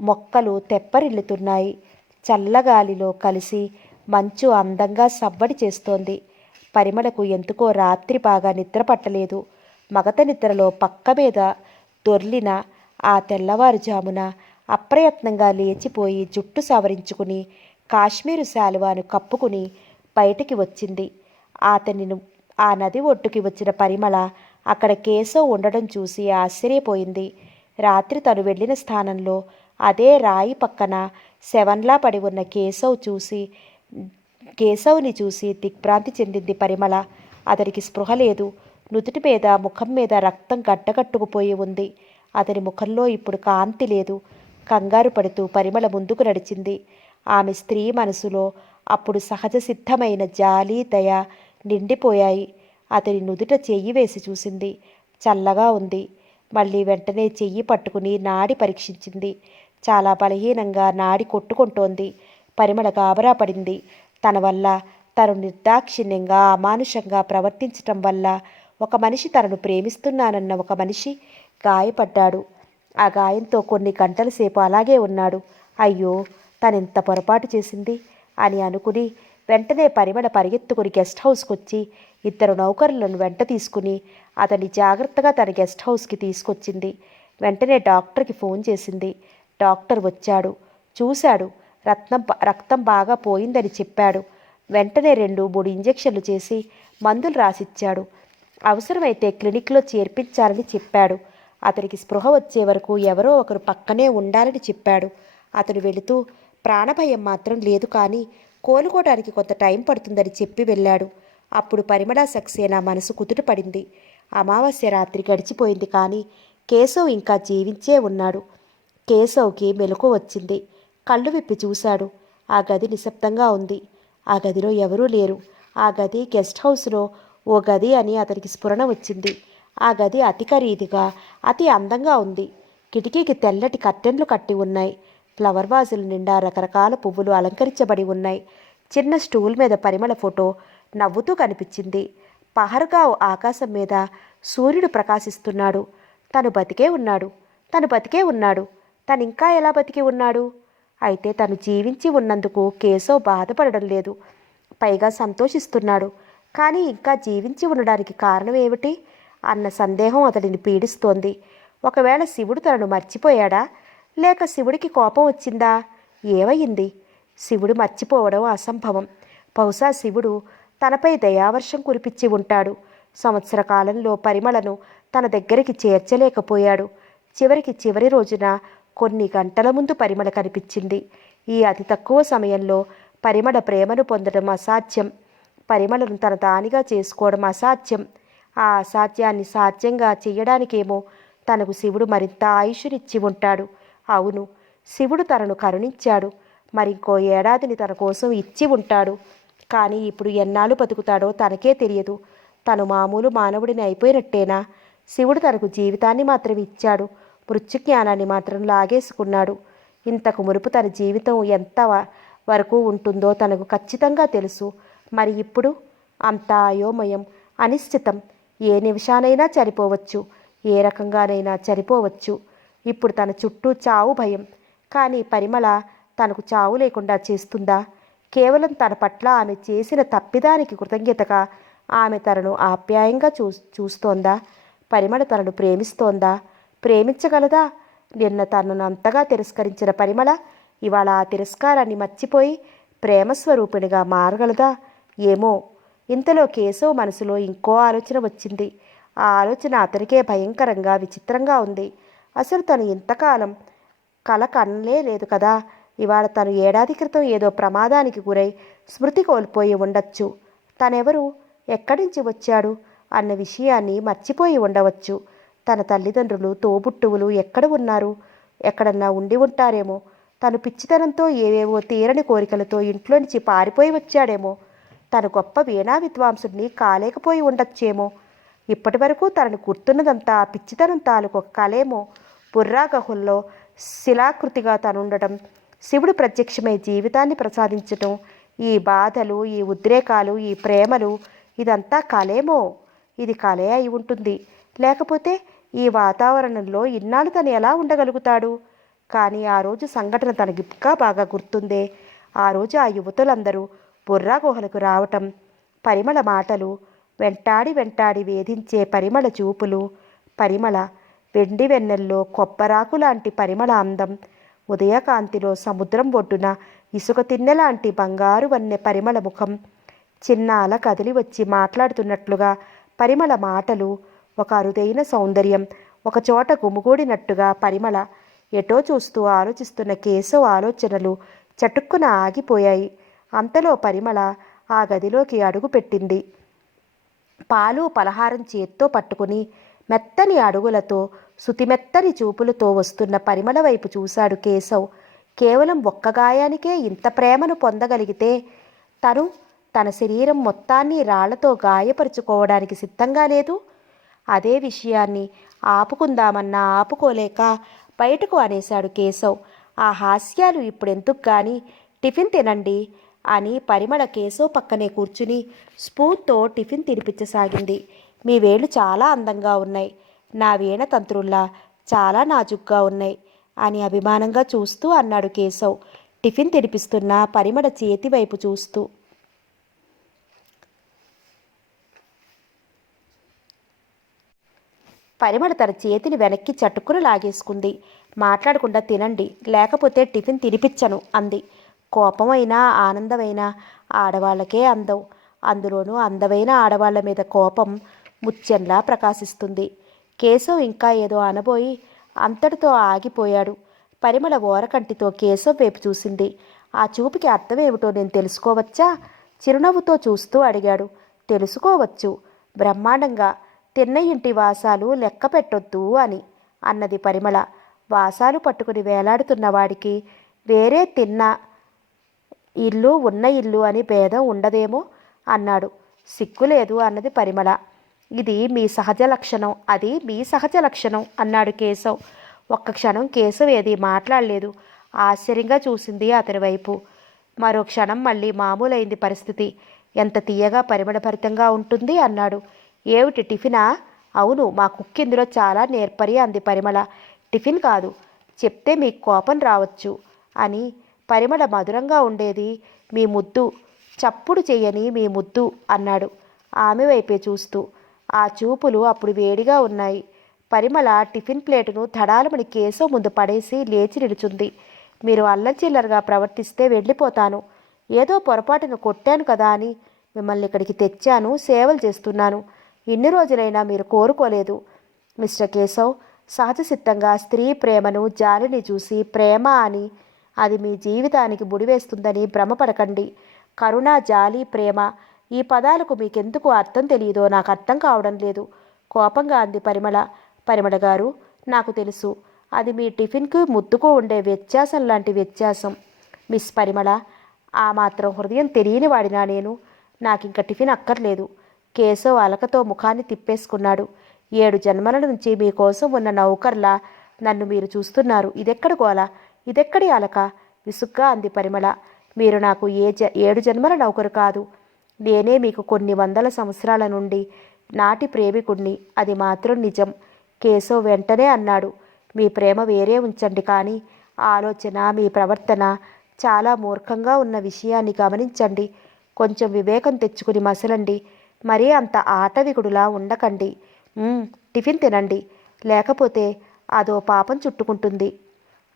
మొక్కలు తెప్పరిల్లుతున్నాయి. చల్లగాలిలో కలిసి మంచు అందంగా సవ్వడి చేస్తోంది. పరిమళకు ఎందుకో రాత్రి బాగా నిద్ర పట్టలేదు. మగత నిద్రలో పక్క మీద దొర్లిన ఆ తెల్లవారుజామున అప్రయత్నంగా లేచిపోయి జుట్టు సవరించుకుని కాశ్మీరు శాలువాను కప్పుకుని బయటికి వచ్చింది. ఆ నది ఒడ్డుకి వచ్చిన పరిమళ అక్కడ కేశవ్ ఉండడం చూసి ఆశ్చర్యపోయింది. రాత్రి తను వెళ్ళిన స్థానంలో అదే రాయి పక్కన శవంలా పడి ఉన్న కేశవ్ని చూసి దిగ్భ్రాంతి చెందింది పరిమళ. అతనికి స్పృహ లేదు. నుదుటి మీద ముఖం మీద రక్తం గడ్డకట్టుకుపోయి ఉంది. అతని ముఖంలో ఇప్పుడు కాంతి లేదు. కంగారు పడుతూ పరిమళ ముందుకు నడిచింది. ఆమె స్త్రీ మనసులో అప్పుడు సహజ సిద్ధమైన జాలి, దయ నిండిపోయాయి. అతని నుదుట చెయ్యి వేసి చూసింది. చల్లగా ఉంది. మళ్ళీ వెంటనే చెయ్యి పట్టుకుని నాడి పరీక్షించింది. చాలా బలహీనంగా నాడి కొట్టుకుంటోంది. పరిమళ గాబరా పడింది. తన వల్ల, తను నిర్దాక్షిణ్యంగా అమానుషంగా ప్రవర్తించటం వల్ల ఒక మనిషి తనను ప్రేమిస్తున్నానన్న ఒక మనిషి గాయపడ్డాడు. ఆ గాయంతో కొన్ని గంటల సేపు అలాగే ఉన్నాడు. అయ్యో, తనెంత పొరపాటు చేసింది అని అనుకుని వెంటనే పరిమళ పరిగెత్తుకుని గెస్ట్ హౌస్కి వచ్చి 2 నౌకరులను వెంట తీసుకుని అతన్ని జాగ్రత్తగా తన గెస్ట్ హౌస్కి తీసుకొచ్చింది. వెంటనే డాక్టర్కి ఫోన్ చేసింది. డాక్టర్ వచ్చాడు. చూశాడు. రక్తం బాగా పోయిందని చెప్పాడు. వెంటనే 2-3 ఇంజెక్షన్లు చేసి మందులు రాసిచ్చాడు. అవసరమైతే క్లినిక్లో చేర్పించాలని చెప్పాడు. అతనికి స్పృహ వచ్చే వరకు ఎవరో ఒకరు పక్కనే ఉండాలని చెప్పాడు. అతడు వెళుతూ ప్రాణభయం మాత్రం లేదు, కానీ కోలుకోవడానికి కొంత టైం పడుతుందని చెప్పి వెళ్ళాడు. అప్పుడు పరిమళ సక్సేనా మనసు కుదుట పడింది. అమావాస్య రాత్రి గడిచిపోయింది, కానీ కేశవ్ ఇంకా జీవించే ఉన్నాడు. కేశవ్కి మెలకువ వచ్చింది. కళ్ళు విప్పి చూశాడు. ఆ గది నిశ్శబ్దంగా ఉంది. ఆ గదిలో ఎవరూ లేరు. ఆ గది గెస్ట్ హౌస్లో ఓ గది అని అతనికి స్ఫురణ వచ్చింది. ఆ గది అతి ఖరీదుగా, అతి అందంగా ఉంది. కిటికీకి తెల్లటి కర్టెన్లు కట్టి ఉన్నాయి. ఫ్లవర్ వాజుల నిండా రకరకాల పువ్వులు అలంకరించబడి ఉన్నాయి. చిన్న స్టూల్ మీద పరిమళ ఫోటో నవ్వుతూ కనిపించింది. పహర్గావ్ ఆకాశం మీద సూర్యుడు ప్రకాశిస్తున్నాడు. తను బతికే ఉన్నాడు. తను ఇంకా ఎలా బతికి ఉన్నాడు? అయితే తను జీవించి ఉన్నందుకు కేశవ్ బాధపడడం లేదు, పైగా సంతోషిస్తున్నాడు. కానీ ఇంకా జీవించి ఉండడానికి కారణం ఏమిటి అన్న సందేహం అతడిని పీడిస్తోంది. ఒకవేళ శివుడు తనను మర్చిపోయాడా, లేక శివుడికి కోపం వచ్చిందా? ఏమయ్యింది? శివుడు మర్చిపోవడం అసంభవం. బహుశా శివుడు తనపై దయావర్షం కురిపించి ఉంటాడు. సంవత్సర కాలంలో పరిమళను తన దగ్గరికి చేర్చలేకపోయాడు. చివరి రోజున కొన్ని గంటల ముందు పరిమళ కనిపించింది. ఈ అతి తక్కువ సమయంలో పరిమళ ప్రేమను పొందడం అసాధ్యం. పరిమళను తన దానిగా చేసుకోవడం అసాధ్యం. ఆ అసాధ్యాన్ని సాధ్యంగా చేయడానికేమో తనకు శివుడు మరింత ఆయుష్నిచ్చి ఉంటాడు. అవును, శివుడు తనను కరుణించాడు. మరింకో ఏడాదిని తన కోసం ఇచ్చి ఉంటాడు. కానీ ఇప్పుడు ఎన్నాళ్ళు బతుకుతాడో తనకే తెలియదు. తను మామూలు మానవుడిని అయిపోయినట్టేనా? శివుడు తనకు జీవితాన్ని మాత్రం ఇచ్చాడు, మృత్యుజ్ఞానాన్ని మాత్రం లాగేసుకున్నాడు. ఇంతకు మునుపు తన జీవితం ఎంత వరకు ఉంటుందో తనకు ఖచ్చితంగా తెలుసు. మరి ఇప్పుడు అంతా అయోమయం, అనిశ్చితం. ఏ నిమిషానైనా చనిపోవచ్చు, ఏ రకంగానైనా చనిపోవచ్చు. ఇప్పుడు తన చుట్టూ చావు భయం. కానీ పరిమళ తనకు చావు లేకుండా చేస్తుందా? కేవలం తన పట్ల ఆమె చేసిన తప్పిదానికి కృతజ్ఞతగా ఆమె తనను ఆప్యాయంగా చూస్తోందా? పరిమళ తనను ప్రేమిస్తోందా? ప్రేమించగలదా? నిన్న తనను అంతగా తిరస్కరించిన పరిమళ ఇవాళ ఆ తిరస్కారాన్ని మర్చిపోయి ప్రేమస్వరూపిణిగా మారగలదా? ఏమో. ఇంతలో కేశవ్ మనసులో ఇంకో ఆలోచన వచ్చింది. ఆ ఆలోచన అతనికే భయంకరంగా, విచిత్రంగా ఉంది. అసలు తను ఇంతకాలం కల కనలే లేదు కదా. ఇవాళ తను ఏడాది క్రితం ఏదో ప్రమాదానికి గురై స్మృతి కోల్పోయి ఉండొచ్చు. తనెవరు, ఎక్కడి నుంచి వచ్చాడు అన్న విషయాన్ని మర్చిపోయి ఉండవచ్చు. తన తల్లిదండ్రులు తోబుట్టువులు ఎక్కడ ఉన్నారు? ఎక్కడన్నా ఉండి ఉంటారేమో. తను పిచ్చితనంతో ఏవేవో తీరని కోరికలతో ఇంట్లో నుంచి పారిపోయి వచ్చాడేమో. తను గొప్ప వీణా విద్వాంసుడిని కాలేకపోయి ఉండొచ్చేమో. ఇప్పటి వరకు తనను గుర్తున్నదంతా పిచ్చితనం తాలూకు కలేమో. బుర్రాగహుల్లో శిలాకృతిగా తనుండటం, శివుడు ప్రత్యక్షమై జీవితాన్ని ప్రసాదించటం, ఈ బాధలు, ఈ ఉద్రేకాలు, ఈ ప్రేమలు ఇదంతా కలేమో. ఇది కలే అయి ఉంటుంది. లేకపోతే ఈ వాతావరణంలో ఇన్నాళ్ళు తను ఎలా ఉండగలుగుతాడు? కానీ ఆ రోజు సంఘటన తనకి ఇంకా బాగా గుర్తుందే. ఆ రోజు ఆ యువతులందరూ బుర్రా గుహలకు రావటం, పరిమళ మాటలు, వెంటాడి వెంటాడి వేధించే పరిమళ చూపులు, పరిమళ వెండి వెన్నెల్లో కొబ్బరాకు లాంటి పరిమళ అందం, ఉదయకాంతిలో సముద్రం ఒడ్డున ఇసుక తిన్నెలాంటి బంగారు వన్నె పరిమళ ముఖం, చిన్న అల కదిలి వచ్చి మాట్లాడుతున్నట్లుగా పరిమళ మాటలు, ఒక అరుదైన సౌందర్యం ఒకచోట గుమిగూడినట్టుగా పరిమళ. ఎటో చూస్తూ ఆలోచిస్తున్న కేశవ్ ఆలోచనలు చటుక్కున ఆగిపోయాయి. అంతలో పరిమళ ఆ గదిలోకి అడుగుపెట్టింది. పాలు పలహారం చేత్తో పట్టుకుని మెత్తని అడుగులతో శుతిమెత్తని చూపులతో వస్తున్న పరిమళ వైపు చూశాడు కేశవ్. కేవలం ఒక్క గాయానికే ఇంత ప్రేమను పొందగలిగితే తను తన శరీరం మొత్తాన్ని రాళ్లతో గాయపరుచుకోవడానికి సిద్ధంగా లేదు. అదే విషయాన్ని ఆపుకుందామన్నా ఆపుకోలేక బయటకు అనేశాడు కేశవ్. ఆ హాస్యాలు ఇప్పుడెందుకు కానీ టిఫిన్ తినండి అని పరిమళ కేశవ్ పక్కనే కూర్చుని స్పూన్తో టిఫిన్ తినిపించసాగింది. మీ వేళ్ళు చాలా అందంగా ఉన్నాయి, నా వీణ తంత్రుల్లా చాలా నాజుగ్గా ఉన్నాయి అని అభిమానంగా చూస్తూ అన్నాడు కేశవ్, టిఫిన్ తినిపిస్తున్న పరిమళ చేతి వైపు చూస్తూ. పరిమళ తన చేతిని వెనక్కి చటుక్కున లాగేసుకుంది. మాట్లాడకుండా తినండి, లేకపోతే టిఫిన్ తినిపించను అంది. కోపమైనా ఆనందమైనా ఆడవాళ్ళకే అందం. అందులోనూ అందమైన ఆడవాళ్ల మీద కోపం ముత్యంలా ప్రకాశిస్తుంది. కేశవ్ ఇంకా ఏదో అనబోయి అంతటితో ఆగిపోయాడు. పరిమళ ఓరకంటితో కేశవ్ వైపు చూసింది. ఆ చూపుకి అర్థమేమిటో నేను తెలుసుకోవచ్చా? చిరునవ్వుతో చూస్తూ అడిగాడు. తెలుసుకోవచ్చు, బ్రహ్మాండంగా. తిన్న ఇంటి వాసాలు లెక్క పెట్టొద్దు అని అన్నది పరిమళ. వాసాలు పట్టుకుని వేలాడుతున్న వాడికి వేరే తిన్న ఇల్లు ఉన్న ఇల్లు అని భేదం ఉండదేమో అన్నాడు. సిగ్గులేదు అన్నది పరిమళ. ఇది మీ సహజ లక్షణం, అది మీ సహజ లక్షణం అన్నాడు కేశవ్. ఒక్క క్షణం కేశవ్ ఏది మాట్లాడలేదు. ఆశ్చర్యంగా చూసింది అతని వైపు. మరో క్షణం మళ్ళీ మామూలైంది పరిస్థితి. ఎంత తీయగా పరిమళభరితంగా ఉంటుంది అన్నాడు. ఏమిటి టిఫినా? అవును, మా కుక్ ఇందులో చాలా నేర్పరి అంది పరిమళ. టిఫిన్ కాదు, చెప్తే మీకు కోపం రావచ్చు అని. పరిమళ మధురంగా ఉండేది మీ ముద్దు, చప్పుడు చెయ్యని మీ ముద్దు అన్నాడు ఆమె వైపే చూస్తూ. ఆ చూపులు అప్పుడు వేడిగా ఉన్నాయి. పరిమళ టిఫిన్ ప్లేటును ధడాలమని కేశవ్ ముందు పడేసి లేచి నిలుచుంది. మీరు అల్లంచిల్లరగా ప్రవర్తిస్తే వెళ్ళిపోతాను. ఏదో పొరపాటును కొట్టాను కదా అని మిమ్మల్ని ఇక్కడికి తెచ్చాను, సేవలు చేస్తున్నాను. ఇన్ని రోజులైనా మీరు కోరుకోలేదు. మిస్టర్ కేశవ్, సహజసిద్ధంగా స్త్రీ ప్రేమను జాలిని చూసి ప్రేమ అని అది మీ జీవితానికి ముడివేస్తుందని భ్రమపడకండి. కరుణ, జాలి, ప్రేమ ఈ పదాలకు మీకెందుకు అర్థం తెలియదో నాకు అర్థం కావడం లేదు కోపంగా అంది పరిమళ. పరిమళ గారు, నాకు తెలుసు, అది మీ టిఫిన్కు ముద్దుకు ఉండే వ్యత్యాసం లాంటి వ్యత్యాసం. మిస్ పరిమళ, ఆ మాత్రం హృదయం తెలియని వాడినా నేను? నాకింక టిఫిన్ అక్కర్లేదు. కేశవ్ అలకతో ముఖాన్ని తిప్పేసుకున్నాడు. 7 జన్మల నుంచి మీకోసం ఉన్న నౌకర్లా నన్ను మీరు చూస్తున్నారు. ఇదెక్కడి గోల, ఇదెక్కడి అలక? విసుగ్గా అంది పరిమళ. మీరు నాకు 7 జన్మల నౌకరు కాదు. నేనే మీకు కొన్ని వందల సంవత్సరాల నుండి నాటి ప్రేమికుణ్ణి, అది మాత్రం నిజం. కేశవ్ వెంటనే అన్నాడు. మీ ప్రేమ వేరే ఉంచండి, కానీ ఆలోచన, మీ ప్రవర్తన చాలా మూర్ఖంగా ఉన్న విషయాన్ని గమనించండి. కొంచెం వివేకం తెచ్చుకుని మసలండి. మరీ అంత ఆటవికుడులా ఉండకండి. టిఫిన్ తినండి, లేకపోతే అదో పాపం చుట్టుకుంటుంది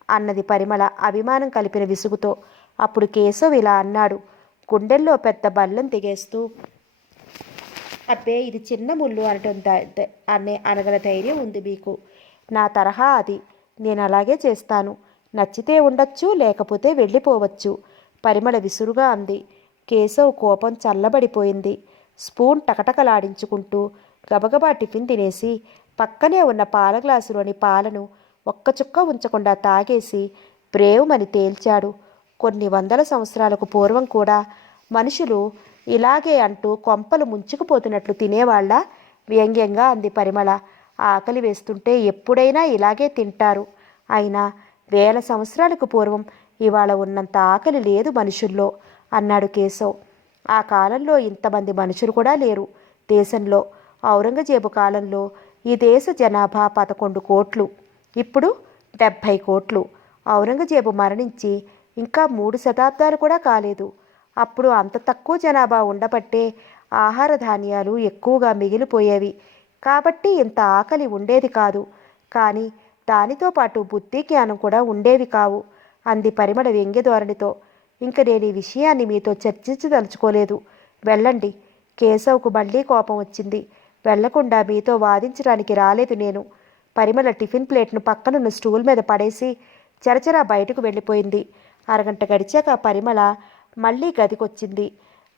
అన్నది పరిమళ అభిమానం కలిపిన విసుగుతో. అప్పుడు కేశవ్ ఇలా అన్నాడు, గుండెల్లో పెద్ద బల్లం దిగేస్తూ. అబ్బే, ఇది చిన్న ముళ్ళు అనగల ధైర్యం ఉంది మీకు. నా తరహా అది. నేను అలాగే చేస్తాను. నచ్చితే ఉండొచ్చు, లేకపోతే వెళ్ళిపోవచ్చు. పరిమళ విసురుగా అంది. కేశవ్ కోపం చల్లబడిపోయింది. స్పూన్ టకటకలాడించుకుంటూ గబగబా టిఫిన్ తినేసి పక్కనే ఉన్న పాల గ్లాసులోని పాలను ఒక్క చుక్క ఉంచకుండా తాగేసి బ్రేవుమని తేల్చాడు. కొన్ని వందల సంవత్సరాలకు పూర్వం కూడా మనుషులు ఇలాగే అంటూ కొంపలు ముంచుకుపోతున్నట్లు తినేవాళ్ళ వ్యంగ్యంగా అంది పరిమళ. ఆకలి వేస్తుంటే ఎప్పుడైనా ఇలాగే తింటారు. అయినా వేల సంవత్సరాలకు పూర్వం ఇవాళ ఉన్నంత ఆకలి లేదు మనుషుల్లో అన్నాడు కేశవ్. ఆ కాలంలో ఇంతమంది మనుషులు కూడా లేరు దేశంలో. ఔరంగజేబు కాలంలో ఈ దేశ జనాభా 11 కోట్లు, ఇప్పుడు 70 కోట్లు. ఔరంగజేబు మరణించి ఇంకా 3 శతాబ్దాలు కూడా కాలేదు. అప్పుడు అంత తక్కువ జనాభా ఉండబట్టే ఆహార ధాన్యాలు ఎక్కువగా మిగిలిపోయేవి. కాబట్టి ఇంత ఆకలి ఉండేది కాదు. కానీ దానితో పాటు బుద్ధి జ్ఞానం కూడా ఉండేవి కావు అంది పరిమళ వ్యంగ్య ధోరణితో. ఇంక నేను ఈ విషయాన్ని మీతో చర్చించదలుచుకోలేదు. వెళ్ళండి. కేశవ్కు మళ్ళీ కోపం వచ్చింది. వెళ్లకుండా మీతో వాదించడానికి రాలేదు నేను. పరిమళ టిఫిన్ ప్లేట్ను పక్కనున్న స్టూల్ మీద పడేసి చరచరా బయటకు వెళ్ళిపోయింది. అరగంట గడిచాక పరిమళ మళ్ళీ గదికొచ్చింది.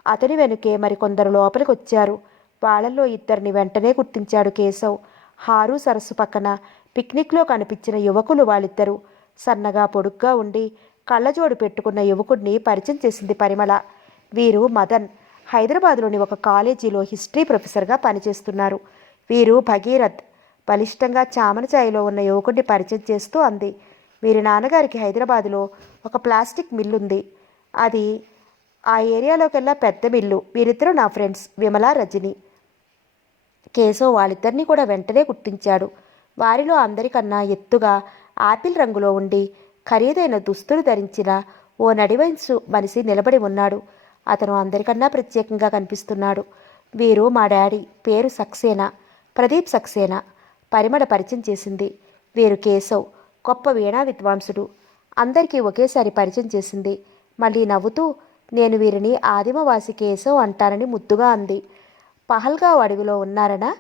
అతని వెనుకే మరికొందరు లోపలికి వచ్చారు. వాళ్ళల్లో ఇద్దరిని వెంటనే గుర్తించాడు కేశవ్. హారు సరస్సు పక్కన పిక్నిక్లో కనిపించిన యువకులు వాళ్ళిద్దరూ. సన్నగా పొడుగ్గా ఉండి కళ్ళజోడు పెట్టుకున్న యువకుడిని పరిచయం చేసింది పరిమళ. వీరు మదన్. హైదరాబాద్లోని ఒక కాలేజీలో హిస్టరీ ప్రొఫెసర్గా పనిచేస్తున్నారు. వీరు భగీరథ్. బలిష్టంగా చామన ఛాయలో ఉన్న యువకుడిని పరిచయం చేస్తూ అంది. వీరి నాన్నగారికి హైదరాబాదులో ఒక ప్లాస్టిక్ మిల్లుంది. అది ఆ ఏరియాలోకెల్లా పెద్ద మిల్లు. వీరిద్దరూ నా ఫ్రెండ్స్ విమల, రజని. కేశవ్ వాళ్ళిద్దరినీ కూడా వెంటనే గుర్తించాడు. వారిలో అందరికన్నా ఎత్తుగా ఆపిల్ రంగులో ఉండి ఖరీదైన దుస్తులు ధరించిన ఓ నడివయసు మనిషి నిలబడి ఉన్నాడు. అతను అందరికన్నా ప్రత్యేకంగా కనిపిస్తున్నాడు. వీరు మా డాడీ. పేరు సక్సేనా, ప్రదీప్ సక్సేనా. పరిమళ పరిచయం చేసింది. వీరు కేశవ్, గొప్ప వీణా విద్వాంసుడు. అందరికీ ఒకేసారి పరిచయం చేసింది. మళ్ళీ నవ్వుతూ నేను వీరిని ఆదిమవాసి కేశవ్ అంటానని ముద్దుగా అంది. పహల్గావ్ అడవిలో ఉన్నారనా?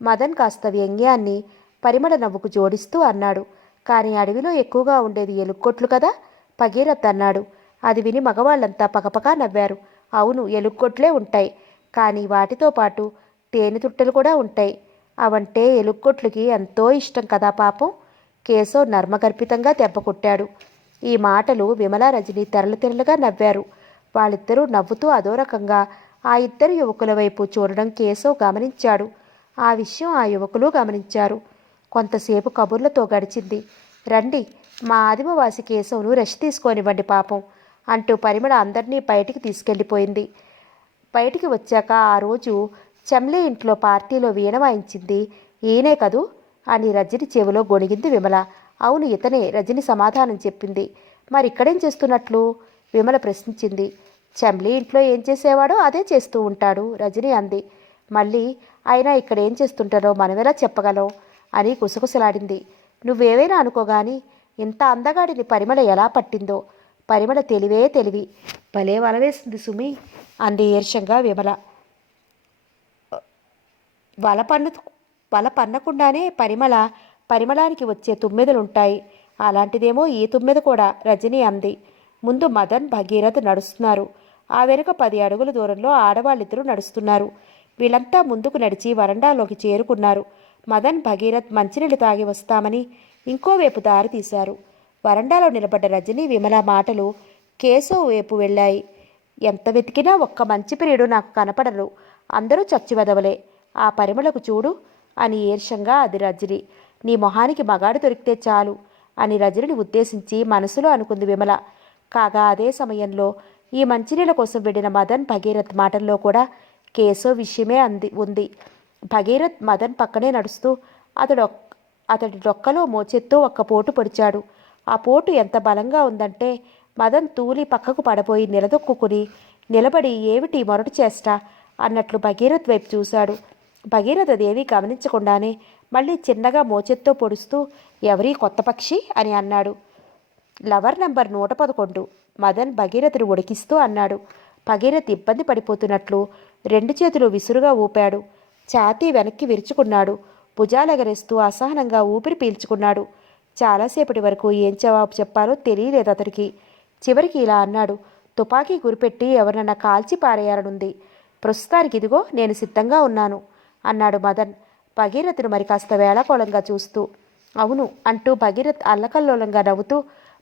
మదన్ కాస్త వ్యంగ్యాన్ని పరిమళ నవ్వుకు జోడిస్తూ అన్నాడు. కానీ అడవిలో ఎక్కువగా ఉండేది ఎలుక్కొట్లు కదా, భగీరథ్ అన్నాడు. అది విని మగవాళ్ళంతా పకపకా నవ్వారు. అవును, ఎలుక్కొట్లే ఉంటాయి. కానీ వాటితో పాటు తేనెతుట్టెలు కూడా ఉంటాయి. అవంటే ఎలుక్కొట్లకి ఎంతో ఇష్టం కదా పాపం. కేశవ్ నర్మగర్భితంగా దెబ్బ కొట్టాడు. ఈ మాటలు విమల, రజని తెరలు తెరలుగా నవ్వారు. వాళ్ళిద్దరూ నవ్వుతూ అదో రకంగా ఆ ఇద్దరు యువకుల వైపు చూడడం కేశవ్ గమనించాడు. ఆ విషయం ఆ యువకులు గమనించారు. కొంతసేపు కబుర్లతో గడిచింది. రండి, మా ఆదిమవాసి కేశవ్ను రెస్ట్ తీసుకోనివ్వండి పాపం అంటూ పరిమళ అందరినీ బయటికి తీసుకెళ్ళిపోయింది. బయటికి వచ్చాక ఆ రోజు చెమ్లీ ఇంట్లో పార్టీలో వీణ వాయించింది ఈయనే కదూ అని రజని చెవిలో గొణిగింది విమల. అవును, ఇతనే, రజని సమాధానం చెప్పింది. మరి ఇక్కడేం చేస్తున్నట్లు విమల ప్రశ్నించింది. చెమ్లీ ఇంట్లో ఏం చేసేవాడో అదే చేస్తూ ఉంటాడు రజని అంది. మళ్ళీ అయినా ఇక్కడ ఏం చేస్తుంటారో మనమెలా చెప్పగలం అని గుసగుసలాడింది. నువ్వేవైనా అనుకోగాని ఇంత అందగాడిని పరిమళ ఎలా పట్టిందో. పరిమళ తెలివే తెలివి. భలే వలవేసింది సుమి అంది ఈర్షంగా విమల. వల పన్నకుండానే పరిమళానికి వచ్చే తుమ్మెదలుంటాయి. అలాంటిదేమో ఈ తుమ్మెద కూడా రజని అంది. ముందు మదన్, భగీరథ్ నడుస్తున్నారు. ఆ వెనుక 10 అడుగుల దూరంలో ఆడవాళ్ళిద్దరూ నడుస్తున్నారు. వీళ్ళంతా ముందుకు నడిచి వరండాలోకి చేరుకున్నారు. మదన్, భగీరథ్ మంచినీళ్ళు తాగి వస్తామని ఇంకోవైపు దారి తీశారు. వరండాలో నిలబడ్డ రజని, విమల మాటలు కేశవ్ వైపు వెళ్ళాయి. ఎంత వెతికినా ఒక్క మంచి ప్రియుడు నాకు కనపడరు. అందరూ చచ్చివెదవలే. ఆ పరిమళకు చూడు అని ఈర్షంగా అది రజని. నీ మొహానికి మగాడు దొరికితే చాలు అని రజనిని ఉద్దేశించి మనసులో అనుకుంది విమల. కాగా అదే సమయంలో ఈ మంచినీళ్ళ కోసం వెళ్ళిన మదన్, భగీరథ్ మాటల్లో కూడా కేశవ్ విషయమే ఉంది. భగీరథ్ మదన్ పక్కనే నడుస్తూ అతడి డొక్కలో మోచెత్తు ఒక్క పోటు పొడిచాడు. ఆ పోటు ఎంత బలంగా ఉందంటే మదన్ తూలి పక్కకు పడబోయి నిలబడి ఏమిటి మొరటు చేష్టా అన్నట్లు భగీరథ్ వైపు చూశాడు. భగీరథ్ అదేమీ గమనించకుండానే మళ్ళీ చిన్నగా మోచెత్తో పొడుస్తూ ఎవరీ కొత్త పక్షి అని అన్నాడు. లవర్ నంబర్ 111 మదన్ భగీరథుడు ఉడికిస్తూ అన్నాడు. భగీరథ్ ఇబ్బంది పడిపోతున్నట్లు 2 చేతులు విసురుగా ఊపాడు. ఛాతీ వెనక్కి విరుచుకున్నాడు. భుజాలెగరేస్తూ అసహనంగా ఊపిరి పీల్చుకున్నాడు. చాలాసేపటి వరకు ఏం జవాబు చెప్పాలో తెలియలేదు అతనికి. చివరికి ఇలా అన్నాడు. తుపాకీ గురిపెట్టి ఎవరినన్నా కాల్చి పారేయాలనుంది. ప్రస్తుతానికి ఇదిగో నేను సిద్ధంగా ఉన్నాను అన్నాడు మదన్ భగీరథ్ను మరి కాస్త వేళాకోళంగా చూస్తూ. అవును అంటూ భగీరథ్ అల్లకల్లోలంగా నవ్వుతూ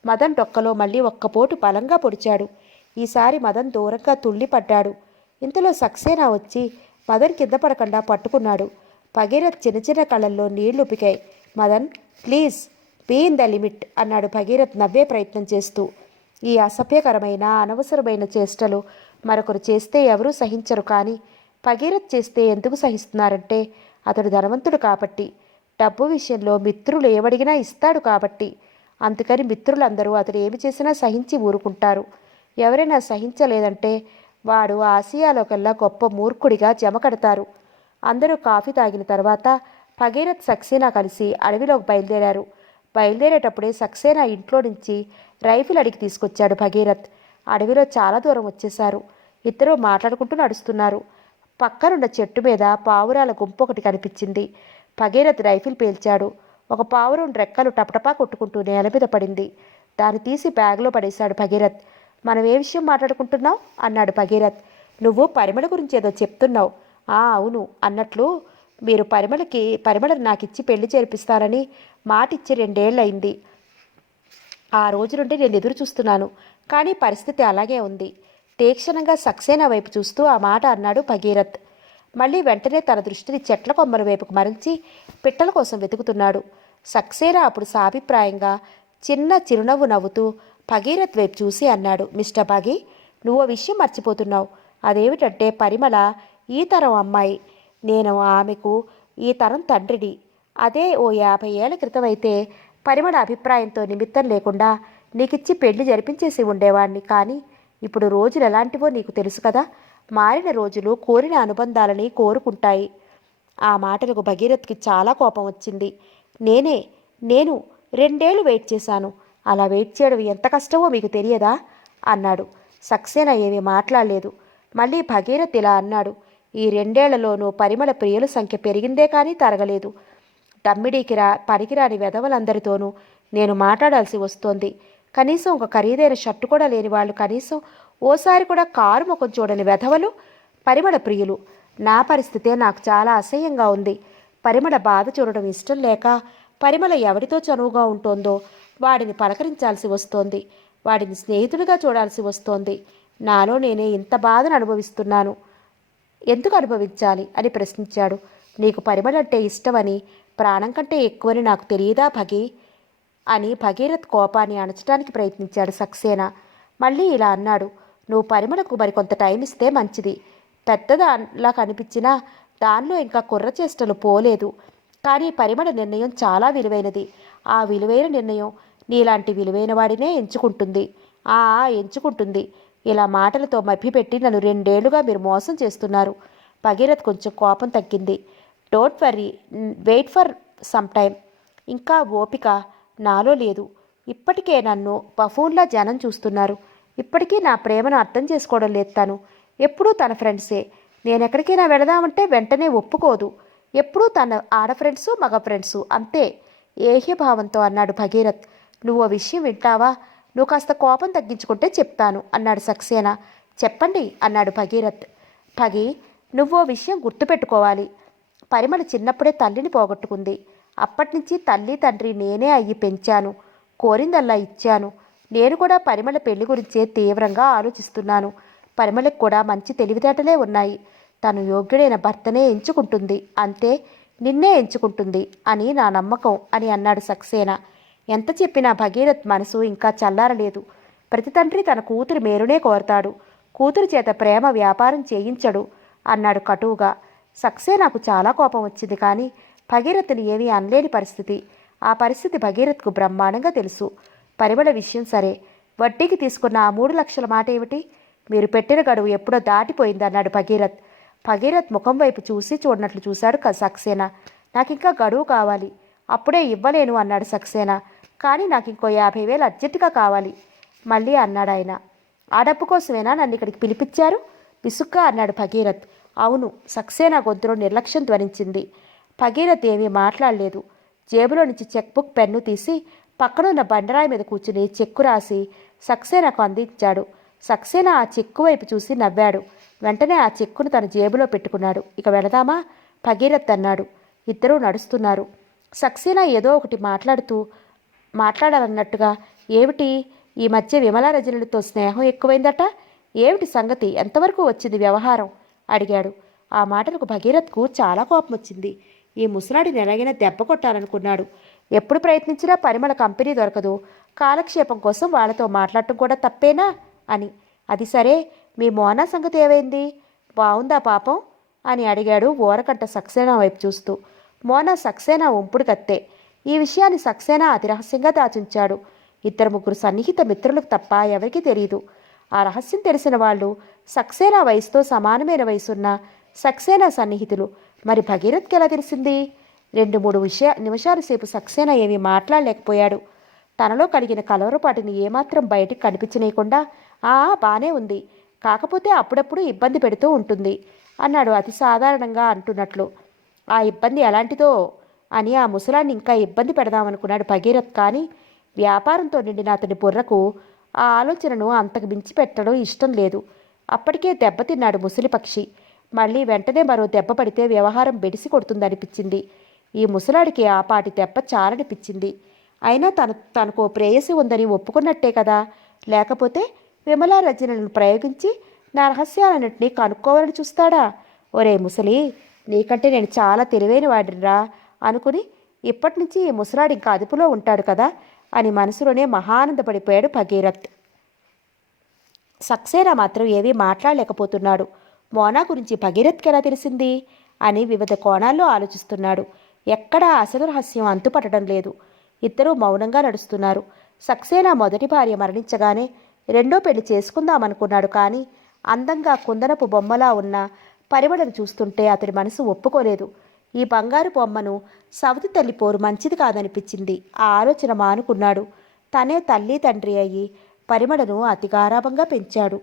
మదన్ డొక్కలో మళ్ళీ ఒక్కపోటు బలంగా పొడిచాడు. ఈసారి మదన్ దూరంగా తుళ్ళిపడ్డాడు. ఇంతలో సక్సేనా వచ్చి మదన్ కింద పడకుండా పట్టుకున్నాడు. భగీరథ్ చిన్న చిన్న కళ్ళల్లో నీళ్లుపికాయి. Madan please be in the limit అన్నాడు భగీరథ్ నవ్వే ప్రయత్నం చేస్తూ. ఈ అసభ్యకరమైన అనవసరమైన చేష్టలు మరొకరు చేస్తే ఎవరూ సహించరు, కానీ భగీరథ్ చేస్తే ఎందుకు సహిస్తున్నారంటే అతడు ధనవంతుడు కాబట్టి, డబ్బు విషయంలో మిత్రులు ఏమడిగినా ఇస్తాడు కాబట్టి. అందుకని మిత్రులందరూ అతడు ఏమి చేసినా సహించి ఊరుకుంటారు. ఎవరైనా సహించలేదంటే వాడు ఆసియాలో కల్లా గొప్ప మూర్ఖుడిగా జమ కడతారు. అందరూ కాఫీ తాగిన తర్వాత భగీరథ్ సక్సేనా కలిసి అడవిలోకి బయలుదేరారు. బయలుదేరేటప్పుడే సక్సేనా ఇంట్లో నుంచి రైఫిల్ అడిగి తీసుకొచ్చాడు భగీరథ్. అడవిలో చాలా దూరం వచ్చేశారు. ఇద్దరూ మాట్లాడుకుంటూ నడుస్తున్నారు. పక్కనున్న చెట్టు మీద పావురాల గుంపు ఒకటి కనిపించింది. భగీరథ్ రైఫిల్ పేల్చాడు. ఒక పావురం రెక్కలు టపటపా కొట్టుకుంటూ నేల మీద పడింది. దాన్ని తీసి బ్యాగ్లో పడేశాడు భగీరథ్. మనం ఏ విషయం మాట్లాడుకుంటున్నావు అన్నాడు భగీరథ్. నువ్వు పరిమళ గురించి ఏదో చెప్తున్నావు. అవును అన్నట్లు మీరు పరిమళ నాకిచ్చి పెళ్లి చేర్పిస్తారని మాటిచ్చి 2 ఏళ్ళయింది. ఆ రోజు నుండి నేను ఎదురు చూస్తున్నాను, కానీ పరిస్థితి అలాగే ఉంది. తీక్షణంగా సక్సేనా వైపు చూస్తూ ఆ మాట అన్నాడు భగీరథ్. మళ్ళీ వెంటనే తన దృష్టిని చెట్ల కొమ్మల వైపుకు మరల్చి పిట్టల కోసం వెతుకుతున్నాడు. సక్సేనా అప్పుడు సాభిప్రాయంగా చిన్న చిరునవ్వు నవ్వుతూ భగీరథ్ వైపు చూసి అన్నాడు, మిస్టర్ భగీ, నువ్వు విషయం మర్చిపోతున్నావు. అదేమిటంటే పరిమళ ఈ తరం అమ్మాయి. నేను ఆమెకు ఈ తరం తండ్రిని. అదే ఓ 50 ఏళ్ల క్రితం అయితే పరిమళ అభిప్రాయంతో నిమిత్తం లేకుండా నీకిచ్చి పెళ్లి జరిపించేసి ఉండేవాణ్ణి. కానీ ఇప్పుడు రోజులు ఎలాంటివో నీకు తెలుసు కదా. మారిన రోజులు కోరిన అనుబంధాలని కోరుకుంటాయి. ఆ మాటలకు భగీరథ్కి చాలా కోపం వచ్చింది. నేను 2 ఏళ్ళు వెయిట్ చేశాను. అలా వెయిట్ చేయడం ఎంత కష్టమో మీకు తెలియదా అన్నాడు. సక్సేనా ఏమీ మాట్లాడలేదు. మళ్ళీ భగీరథ్ ఇలా అన్నాడు, ఈ 2 ఏళ్లలోనూ పరిమళ ప్రియుల సంఖ్య పెరిగిందే కానీ తరగలేదు. దమ్మిడీకి పనికిరాని వెధవలందరితోనూ నేను మాట్లాడాల్సి వస్తోంది. కనీసం ఒక ఖరీదైన షర్టు కూడా లేని వాళ్ళు, కనీసం ఓసారి కూడా కారు ముఖం చూడని వెధవలు పరిమళ ప్రియులు. నా పరిస్థితే నాకు చాలా అసహ్యంగా ఉంది. పరిమళ బాధ చూడడం ఇష్టం లేక పరిమళ ఎవరితో చనువుగా ఉంటోందో వాడిని పలకరించాల్సి వస్తోంది. వాడిని స్నేహితుడిగా చూడాల్సి వస్తోంది. నాలో నేనే ఇంత బాధను అనుభవిస్తున్నాను. ఎందుకు అనుభవించాలి అని ప్రశ్నించాడు. నీకు పరిమళ అంటే ఇష్టమని, ప్రాణం కంటే ఎక్కువని నాకు తెలియదా భగీ అని భగీరథ్ కోపాన్ని అణచడానికి ప్రయత్నించాడు సక్సేనా. మళ్ళీ ఇలా అన్నాడు, నువ్వు పరిమళకు మరికొంత టైం ఇస్తే మంచిది. పెద్దదానిలా కనిపించినా దానిలో ఇంకా కుర్రచేష్టలు పోలేదు. కానీ పరిమళ నిర్ణయం చాలా విలువైనది. ఆ విలువైన నిర్ణయం నీలాంటి విలువైన వాడినే ఎంచుకుంటుంది. ఇలా మాటలతో మభ్యపెట్టి నన్ను 2 ఏళ్లుగా మీరు మోసం చేస్తున్నారు. భగీరథ్ కొంచెం కోపం తగ్గింది. Don't worry, wait for some time. ఇంకా ఓపిక నాలో లేదు. ఇప్పటికే నన్ను బఫూన్లా జనం చూస్తున్నారు. ఇప్పటికీ నా ప్రేమను అర్థం చేసుకోవడం లేదు. తను ఎప్పుడూ తన ఫ్రెండ్సే. నేను ఎక్కడికైనా వెళదామంటే వెంటనే ఒప్పుకోదు. ఎప్పుడూ తన ఆడ ఫ్రెండ్సు మగ ఫ్రెండ్సు అంతే ఏహ్యభావంతో అన్నాడు భగీరథ్. నువ్వు విషయం వింటావా? నువ్వు కాస్త కోపం తగ్గించుకుంటే చెప్తాను అన్నాడు సక్సేనా. చెప్పండి అన్నాడు భగీరథ్. భగీ, నువ్వో విషయం గుర్తుపెట్టుకోవాలి. పరిమళ చిన్నప్పుడే తల్లిని పోగొట్టుకుంది. అప్పటినుంచి తల్లి తండ్రి నేనే అయ్యి పెంచాను. కోరిందల్లా ఇచ్చాను. నేను కూడా పరిమళ పెళ్లి గురించే తీవ్రంగా ఆలోచిస్తున్నాను. పరిమళకు కూడా మంచి తెలివితేటలే ఉన్నాయి. తను యోగ్యుడైన భర్తనే ఎంచుకుంటుంది. అంతే, నిన్నే ఎంచుకుంటుంది అని నా నమ్మకం అని అన్నాడు సక్సేనా. ఎంత చెప్పినా భగీరథ్ మనసు ఇంకా చల్లారలేదు. ప్రతి తండ్రి తన కూతురి మేరునే కోరతాడు. కూతురి చేత ప్రేమ వ్యాపారం చేయించడు అన్నాడు కటువుగా. సక్సేనాకు చాలా కోపం వచ్చింది, కానీ భగీరథ్ని ఏమీ అనలేని పరిస్థితి. ఆ పరిస్థితి భగీరథ్కు బ్రహ్మాండంగా తెలుసు. పరిమళ విషయం సరే, వడ్డీకి తీసుకున్న ఆ 3 లక్షల మాట ఏమిటి? మీరు పెట్టిన గడువు ఎప్పుడో దాటిపోయింది అన్నాడు భగీరథ్. భగీరథ్ ముఖం వైపు చూసి చూడనట్లు చూశాడు సక్సేనా. నాకింకా గడువు కావాలి, అప్పుడే ఇవ్వలేను అన్నాడు సక్సేనా. కానీ నాకు ఇంకో 50,000 అర్జెంటుగా కావాలి మళ్ళీ అన్నాడు ఆయన. ఆ డబ్బు కోసమేనా నన్ను ఇక్కడికి పిలిపించారు? విసుగ్గా అన్నాడు భగీరథ్. అవును. సక్సేనా గొంతులో నిర్లక్ష్యం ధ్వనించింది. భగీరథ్ ఏమీ మాట్లాడలేదు. జేబులో నుంచి చెక్ బుక్ పెన్ను తీసి పక్కనున్న బండరాయి మీద కూర్చుని చెక్కు రాసి సక్సేనాకు అందించాడు. సక్సేనా ఆ చెక్కు వైపు చూసి నవ్వాడు. వెంటనే ఆ చెక్కును తన జేబులో పెట్టుకున్నాడు. ఇక వెళదామా? భగీరథ్ అన్నాడు. ఇద్దరూ నడుస్తున్నారు. సక్సేనా ఏదో ఒకటి మాట్లాడాలన్నట్టుగా, ఏమిటి ఈ మధ్య విమలా రజనులతో స్నేహం ఎక్కువైందట, ఏమిటి సంగతి, ఎంతవరకు వచ్చింది వ్యవహారం అడిగాడు. ఆ మాటలకు భగీరథ్కు చాలా కోపం వచ్చింది. ఈ ముసలాడిని ఎలాగైనా దెబ్బ కొట్టాలనుకున్నాడు. ఎప్పుడు ప్రయత్నించినా పరిమళ కంపెనీ దొరకదు, కాలక్షేపం కోసం వాళ్ళతో మాట్లాడటం కూడా తప్పేనా అని. అది సరే, మీ మోనా సంగతి ఏమైంది, బాగుందా పాపం అని అడిగాడు ఓరకంట సక్సేనా వైపు చూస్తూ. మోనా సక్సేనా ఉంపుడు కత్తే. ఈ విషయాన్ని సక్సేనా అతి రహస్యంగా దాచుంచాడు. 2-3 సన్నిహిత మిత్రులకు తప్ప ఎవరికీ తెలియదు. ఆ రహస్యం తెలిసిన వాళ్ళు సక్సేనా వయసుతో సమానమైన వయసున్న సక్సేనా సన్నిహితులు. మరి భగీరథ్కి ఎలా తెలిసింది? 2-3 నిమిషాల సేపు సక్సేనా ఏమీ మాట్లాడలేకపోయాడు. తనలో కలిగిన కలవరపాటిని ఏమాత్రం బయటికి కనిపించనీయకుండా, బానే ఉంది, కాకపోతే అప్పుడప్పుడు ఇబ్బంది పెడుతూ ఉంటుంది అన్నాడు అతి సాధారణంగా అంటున్నట్లు. ఆ ఇబ్బంది ఎలాంటిదో అని ఆ ముసలాన్ని ఇంకా ఇబ్బంది పెడదామనుకున్నాడు భగీరథ్. కానీ వ్యాపారంతో నిండిన అతని బుర్రకు ఆ ఆలోచనను అంతకు మించి పెట్టడం ఇష్టం లేదు. అప్పటికే దెబ్బతిన్నాడు ముసలి పక్షి. మళ్ళీ వెంటనే మరో దెబ్బ పడితే వ్యవహారం బెడిసి కొడుతుందనిపించింది. ఈ ముసలాడికి ఆ పాటి దెబ్బ చాలనిపించింది. అయినా తనకు ప్రేయసి ఉందని ఒప్పుకున్నట్టే కదా, లేకపోతే విమలా రచనలను ప్రయోగించి నా రహస్యాలన్నింటినీ కనుక్కోవాలని చూస్తాడా? ఒరే ముసలి, నీకంటే నేను చాలా తెలివైన వాడిరా అనుకుని ఇప్పటి నుంచి ఈ ముసలాడు ఇంకా అదుపులో ఉంటాడు కదా అని మనసులోనే మహానందపడిపోయాడు భగీరథ్. సక్సేనా మాత్రం ఏమీ మాట్లాడలేకపోతున్నాడు. మోనా గురించి భగీరథ్కి ఎలా తెలిసింది అని వివిధ కోణాల్లో ఆలోచిస్తున్నాడు. ఎక్కడా అసలు రహస్యం అంతుపట్టడం లేదు. ఇద్దరూ మౌనంగా నడుస్తున్నారు. సక్సేనా మొదటి భార్య మరణించగానే రెండో పెళ్లి చేసుకుందామనుకున్నాడు. కానీ అందంగా కుందనపు బొమ్మలా ఉన్న పరిమళను చూస్తుంటే అతడి మనసు ఒప్పుకోలేదు. ఈ బంగారు బొమ్మను సవతి తల్లి పోరు మంచిది కాదనిపించింది. ఆ ఆలోచన మానుకున్నాడు. తనే తల్లి తండ్రి అయ్యి పరిమళను అతి గారాభంగా పెంచాడు.